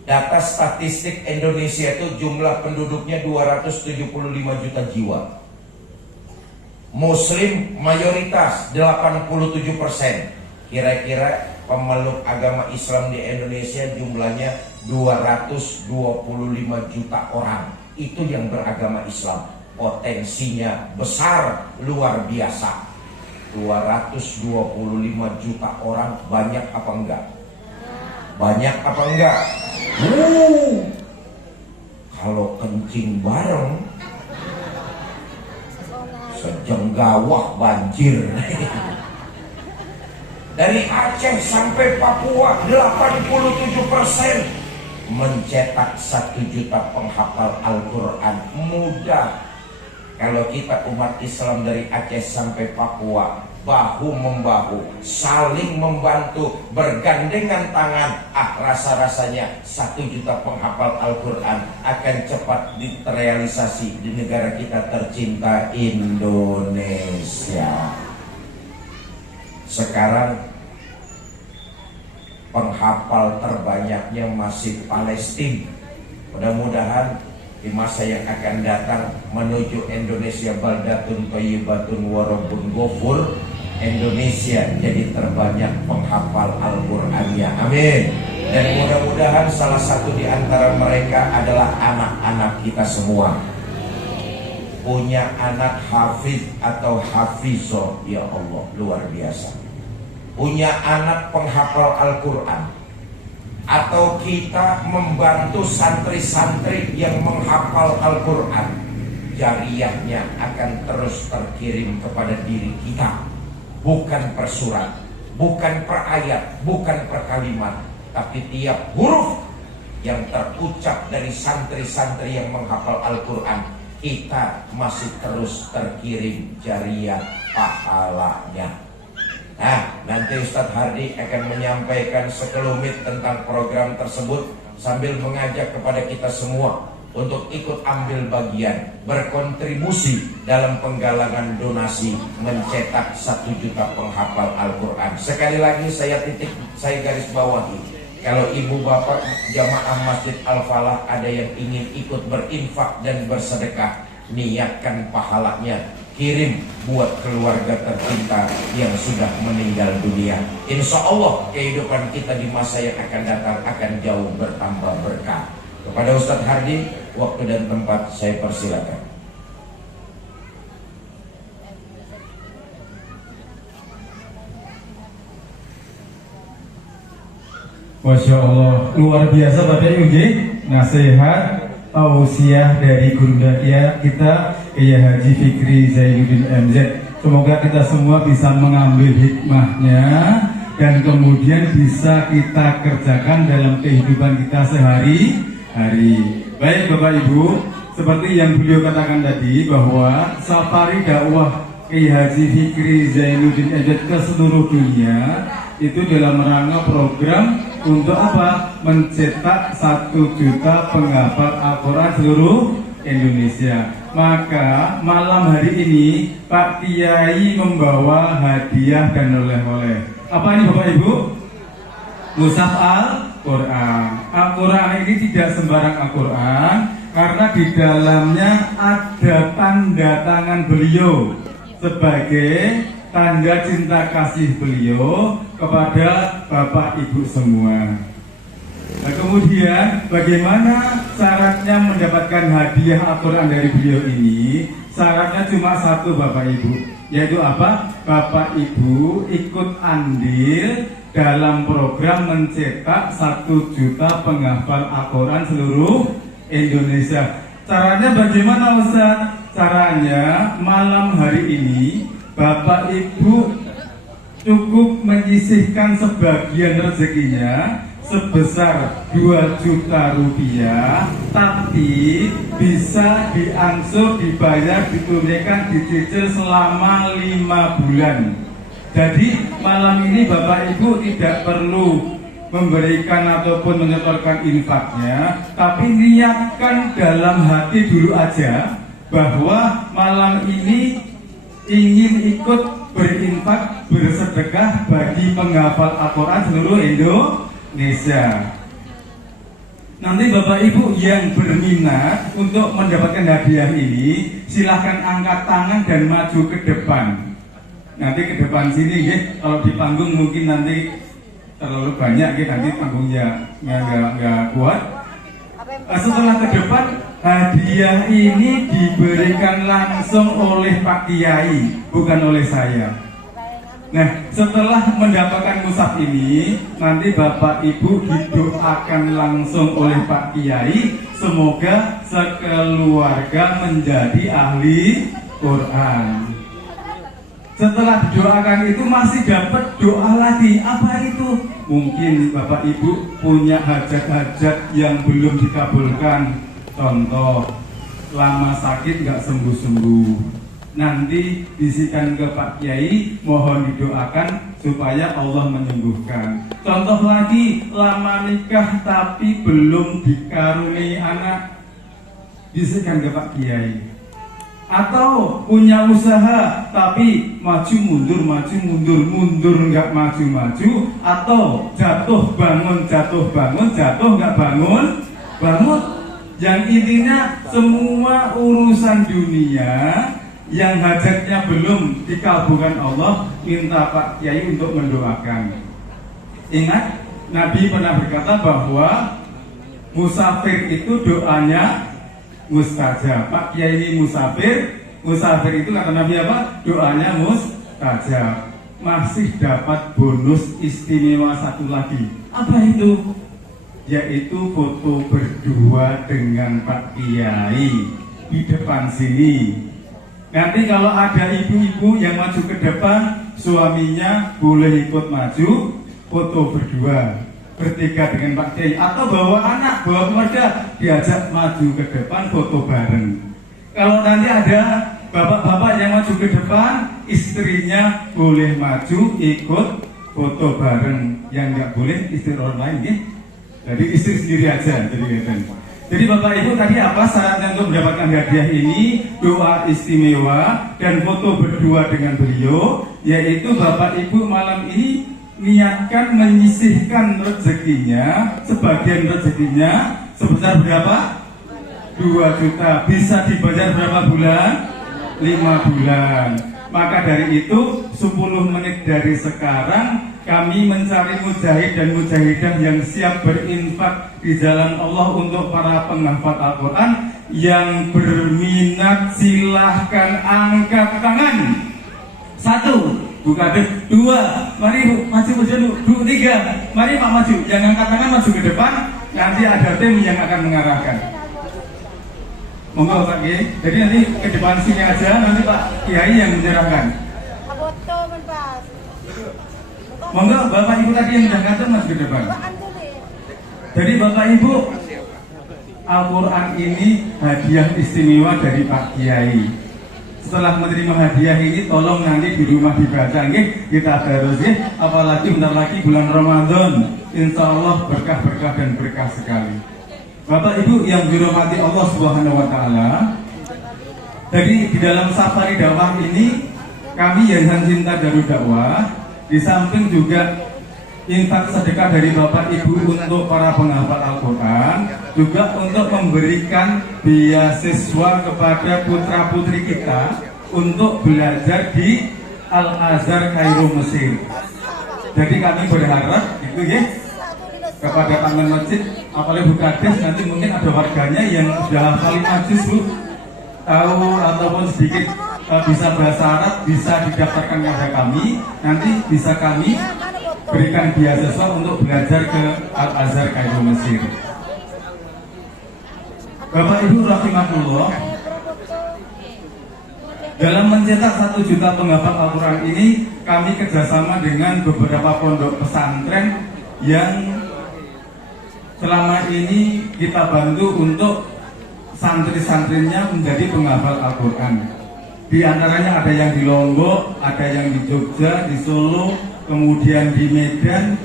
Data statistik Indonesia itu jumlah penduduknya 275 juta jiwa. Muslim mayoritas 87%. Kira-kira pemeluk agama Islam di Indonesia jumlahnya 225 juta orang. Itu yang beragama Islam. Potensinya besar, luar biasa. 225 juta orang, banyak apa enggak? Banyak apa enggak? Kalau kencing bareng sejenggawah banjir. Dari Aceh sampai Papua 87% mencetak 1 juta penghafal Al-Quran. Mudah. Kalau kita umat Islam dari Aceh sampai Papua bahu membahu, saling membantu, bergandengan tangan, rasa-rasanya 1 juta penghafal Al-Quran akan cepat terrealisasi di negara kita tercinta Indonesia. Sekarang penghafal terbanyaknya masih Palestina. Mudah-mudahan di masa yang akan datang menuju Indonesia baldatun thayyibatun wa rabbun ghafur, Indonesia jadi terbanyak penghafal Al-Qur'annya. Amin. Dan mudah-mudahan salah satu di antara mereka adalah anak-anak kita semua. Punya anak hafiz atau hafizoh, ya Allah, luar biasa. Punya anak penghafal Al-Qur'an, atau kita membantu santri-santri yang menghafal Al-Quran, jariyahnya akan terus terkirim kepada diri kita. Bukan per surat, bukan per ayat, bukan per kalimat, tapi tiap huruf yang terucap dari santri-santri yang menghafal Al-Quran, kita masih terus terkirim jariyah pahalanya. Nah, nanti Ustadz Hardi akan menyampaikan sekelumit tentang program tersebut sambil mengajak kepada kita semua untuk ikut ambil bagian, berkontribusi dalam penggalangan donasi mencetak 1 juta penghafal Al-Quran. Sekali lagi saya garis bawahi, kalau ibu bapak jamaah Masjid Al-Falah ada yang ingin ikut berinfak dan bersedekah, niatkan pahalanya, kirim buat keluarga tercinta yang sudah meninggal dunia. Insya Allah kehidupan kita di masa yang akan datang akan jauh bertambah berkah. Kepada Ustadz Hardi, waktu dan tempat saya persilakan. Masya Allah, luar biasa Bapak Ibu. Nasihat tausiah dari guru kita Kiai Haji Fikri Zainuddin MZ. Semoga kita semua bisa mengambil hikmahnya dan kemudian bisa kita kerjakan dalam kehidupan kita sehari-hari. Baik Bapak Ibu, seperti yang beliau katakan tadi bahwa safari dakwah Kiai Haji Fikri Zainuddin MZ ke seluruh dunia itu dalam rangka program untuk apa? Mencetak 1 juta penghafal Al-Quran seluruh Indonesia. Maka malam hari ini Pak Kiai membawa hadiah dan oleh-oleh. Apa ini Bapak Ibu? Mushaf Al-Quran. Al-Quran ini tidak sembarang Al-Quran, karena di dalamnya ada tanda tangan beliau sebagai tanda cinta kasih beliau kepada Bapak Ibu semua. Nah, kemudian bagaimana syaratnya mendapatkan hadiah Al-Quran dari beliau ini? Syaratnya cuma satu Bapak Ibu, yaitu apa? Bapak Ibu ikut andil dalam program mencetak 1 juta penghafal Al-Quran seluruh Indonesia. Caranya bagaimana Ustaz? Caranya malam hari ini Bapak Ibu cukup menyisihkan sebagian rezekinya sebesar 2 juta rupiah, tapi bisa diangsur, dibayar, ditunaikan, dicicil selama 5 bulan. Jadi malam ini Bapak Ibu tidak perlu memberikan ataupun menyetorkan infaknya, tapi niatkan dalam hati dulu aja bahwa malam ini ingin ikut berinfak bersedekah bagi penghafal Al-Quran seluruh Indonesia. Nanti Bapak Ibu yang berminat untuk mendapatkan hadiah ini, silahkan angkat tangan dan maju ke depan. Nanti ke depan sini, ya. Kalau di panggung mungkin nanti terlalu banyak, ya. Nanti panggungnya nggak kuat. Setelah ke depan, hadiah ini diberikan langsung oleh Pak Kiai, bukan oleh saya. Nah, setelah mendapatkan mushaf ini, nanti Bapak Ibu didoakan langsung oleh Pak Kiai, semoga sekeluarga menjadi ahli Quran. Setelah didoakan itu masih dapat doa lagi. Apa itu? Mungkin Bapak Ibu punya hajat-hajat yang belum dikabulkan. Contoh, lama sakit nggak sembuh-sembuh. Nanti bisikan ke Pak Kiai, mohon didoakan supaya Allah menyembuhkan. Contoh lagi, lama nikah tapi belum dikaruniai anak, bisikan ke Pak Kiai. Atau punya usaha tapi maju mundur nggak maju. Atau jatuh bangun jatuh nggak bangun. Yang intinya semua urusan dunia yang hajatnya belum dikabulkan Allah, minta Pak Kiai untuk mendoakan. Ingat, Nabi pernah berkata bahwa musafir itu doanya mustajab. Pak Kiai ini musafir itu kata Nabi apa? Doanya mustajab. Masih dapat bonus istimewa satu lagi. Apa itu? Yaitu foto berdua dengan Pak Kiai di depan sini. Nanti kalau ada ibu-ibu yang maju ke depan, suaminya boleh ikut maju, foto berdua, bertiga dengan Pak Kiai, atau bawa anak, bawa keluarga, diajak maju ke depan, foto bareng. Kalau nanti ada bapak-bapak yang maju ke depan, istrinya boleh maju, ikut foto bareng. Yang nggak boleh istri orang lain, ya. Jadi istri sendiri aja, jadi Bapak Ibu tadi apa syaratnya untuk mendapatkan hadiah ini? Doa istimewa dan foto berdua dengan beliau, yaitu Bapak Ibu malam ini niatkan menyisihkan rezekinya, sebagian rezekinya sebesar berapa? 2 juta. Bisa dibayar berapa bulan? 5 bulan. Maka dari itu 10 menit dari sekarang kami mencari mujahid dan mujahidah yang siap berinfak di jalan Allah untuk para penghafal Al-Quran. Yang berminat silahkan angkat tangan. 1, buka deh. 2, mari maju dulu. 3, mari Pak maju. Yang angkat tangan maju ke depan. Nanti ada tim yang akan mengarahkan. Monggo Pak Kiai. Jadi nanti ke depan sini aja. Nanti Pak Kiai yang menyerahkan. Monggo Bapak Ibu tadi yang sudah kata mas ke depan. Jadi Bapak Ibu, Al-Quran ini hadiah istimewa dari Pak Kiai. Setelah menerima hadiah ini, tolong nanti di rumah dibaca, kita terus ya. Apalagi bentar lagi bulan Ramadan, insya Allah berkah-berkah dan berkah sekali. Bapak Ibu yang dirahmati Allah Subhanahu Wa Taala. Jadi di dalam safari dakwah ini, kami Yayasan Cinta Darul Dakwah di samping juga infak sedekah dari Bapak Ibu untuk para penghafal Al-Quran, juga untuk memberikan beasiswa kepada putra-putri kita untuk belajar di Al-Azhar Kairo Mesir. Jadi kami berharap gitu ya kepada taman masjid, apalagi Bu Kades, nanti mungkin ada warganya yang sudah hafal 5 juz Bu, tahu ataupun sedikit bisa bahasa Arab, bisa didaftarkan kepada kami. Nanti bisa kami berikan beasiswa untuk belajar ke Al-Azhar Kairo Mesir. Bapak Ibu rahimahullah, dalam mencetak 1 juta penghafal Al-Quran ini, kami kerjasama dengan beberapa pondok pesantren yang selama ini kita bantu untuk santri-santrinya menjadi penghafal Al-Quran. Di antaranya ada yang di Lombok, ada yang di Jogja, di Solo, kemudian di Medan.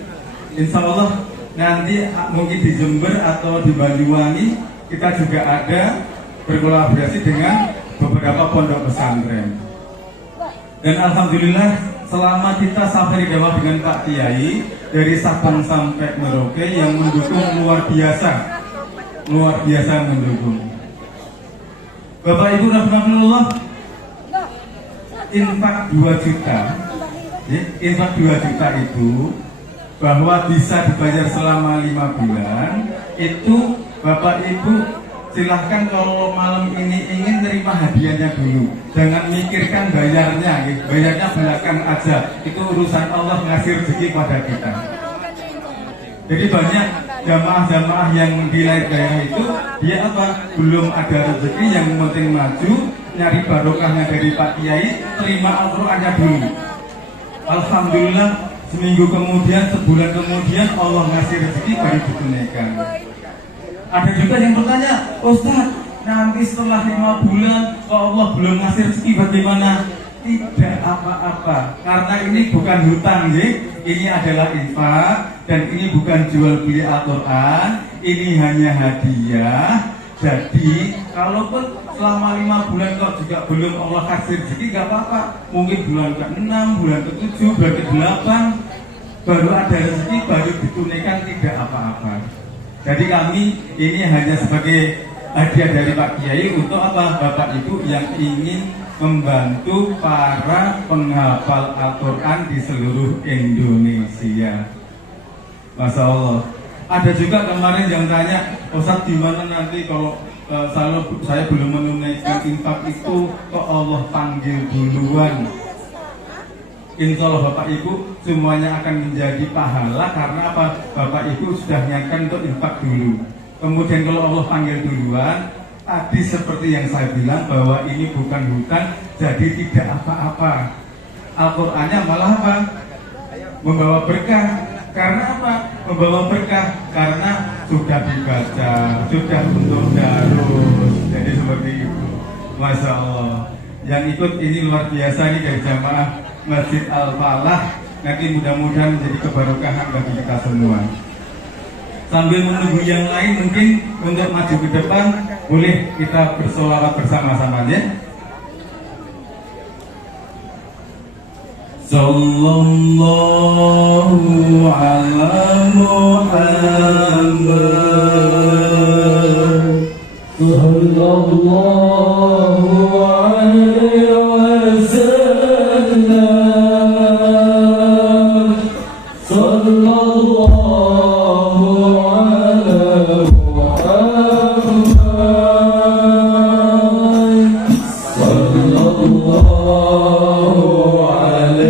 Insya Allah nanti mungkin di Jember atau di Banyuwangi kita juga ada berkolaborasi dengan beberapa pondok pesantren. Dan alhamdulillah selama kita sampai di bawah dengan Pak Kiai dari Sabang sampai Merauke yang mendukung luar biasa mendukung. Bapak Ibu rahmatullah, infak 2 juta, infak 2 juta itu bahwa bisa dibayar selama 5 bulan, itu Bapak Ibu silahkan kalau malam ini ingin terima hadiahnya dulu, jangan mikirkan bayarnya, bayarnya belakang aja, itu urusan Allah ngasih rezeki pada kita. Jadi banyak jamaah-jamaah yang di lain daerah itu dia apa? Belum ada rezeki, yang penting maju nyari barokahnya dari Pak Kiai, terima Al-Qur'annya dulu. Alhamdulillah seminggu kemudian, sebulan kemudian Allah ngasih rezeki baru ditunaikan. Ada juga yang bertanya, Ustaz, nanti setelah 5 bulan kalau Allah belum ngasih rezeki bagaimana? Tidak apa-apa, karena ini bukan hutang, ini adalah infak, dan ini bukan jual beli Al-Quran, ini hanya hadiah. Jadi kalaupun selama 5 bulan kok juga belum Allah kasih rezeki, gak apa-apa. Mungkin bulan ke-6, bulan ke-7, bulan ke-8 baru ada rezeki, baru ditunaikan, tidak apa-apa. Jadi kami ini hanya sebagai hadiah dari Pak Kiai untuk apa? Bapak Ibu yang ingin membantu para penghafal Al-Quran di seluruh Indonesia. Masya Allah. Ada juga kemarin yang tanya, Ustaz gimana nanti kalau saya belum menunaikan infak itu kok Allah panggil duluan? Insya Allah Bapak Ibu semuanya akan menjadi pahala karena apa? Bapak Ibu sudah niatkan untuk infak dulu. Kemudian kalau Allah panggil duluan, tadi seperti yang saya bilang bahwa ini bukan hutang, jadi tidak apa-apa. Al-Qur'annya malah apa? Membawa berkah. Karena apa? Membawa berkah karena sudah dibaca, sudah untuk darus. Jadi seperti itu. Masya Allah. Yang ikut ini luar biasa nih dari jamaah Masjid Al-Falah, nanti mudah-mudahan menjadi keberkahan bagi kita semua. Sambil menunggu yang lain mungkin untuk maju ke depan, boleh kita bersolawat bersama-sama ya. Sallallahu ala Muhammad, sallallahu alaihi wasallam, sallallahu ala Muhammad, sallallahu alaihi wasallam, sallallahu ala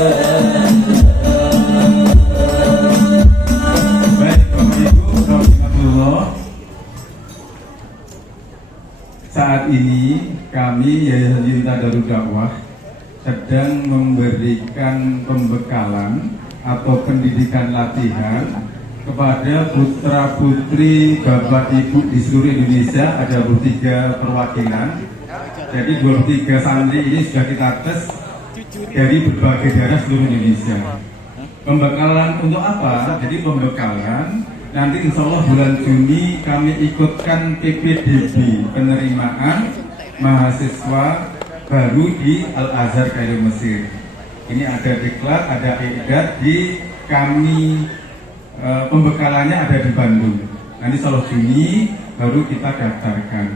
Baik, Bapak Ibu, rahmatullah. Saat ini kami Yayasan Cinta Darul Dakwah sedang memberikan pembekalan atau pendidikan latihan kepada putra-putri Bapak Ibu di seluruh Indonesia. Ada 23 perwakilan. Jadi 23 santri ini sudah kita tes dari berbagai daerah seluruh Indonesia. Pembekalan untuk apa? Jadi pembekalan nanti insya Allah bulan Juni kami ikutkan PPDB, penerimaan mahasiswa baru di Al-Azhar Kairo Mesir. Ini ada diklat, ada iqdad di kami, pembekalannya ada di Bandung. Nanti insya Allah Juni baru kita daftarkan.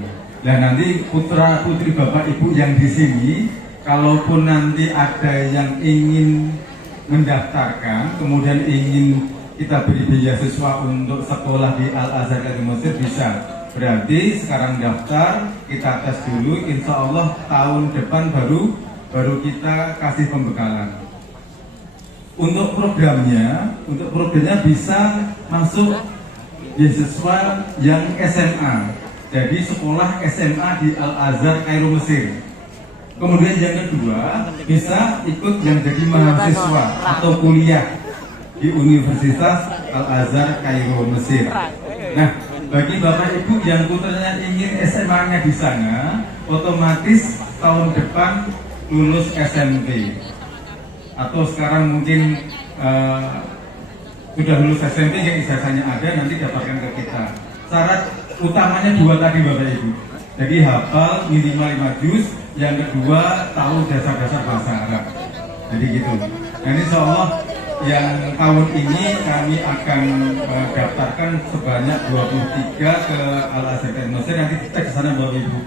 Dan nanti putra putri Bapak Ibu yang di sini, kalaupun nanti ada yang ingin mendaftarkan, kemudian ingin kita beri beasiswa untuk sekolah di Al-Azhar Kairo Mesir, bisa. Berarti sekarang daftar, kita tes dulu, insya Allah tahun depan baru kita kasih pembekalan. Untuk programnya bisa masuk beasiswa yang SMA. Jadi sekolah SMA di Al-Azhar Kairo Mesir. Kemudian yang kedua, bisa ikut yang jadi mahasiswa atau kuliah di Universitas Al-Azhar Kairo Mesir. Nah, bagi Bapak Ibu yang putranya ingin SMA-nya di sana, otomatis tahun depan lulus SMP. Atau sekarang mungkin sudah lulus SMP yang ijazahnya ada, nanti dapatkan ke kita. Syarat utamanya 2 tadi Bapak Ibu. Jadi hafal minimal 5 juz, yang kedua tahu dasar-dasar bahasa Arab. Jadi gitu. Dan insya Allah yang tahun ini kami akan daftarkan sebanyak 23 ke Al-Azhar Kairo Mesir. Nanti kita ke sana Bapak Ibu.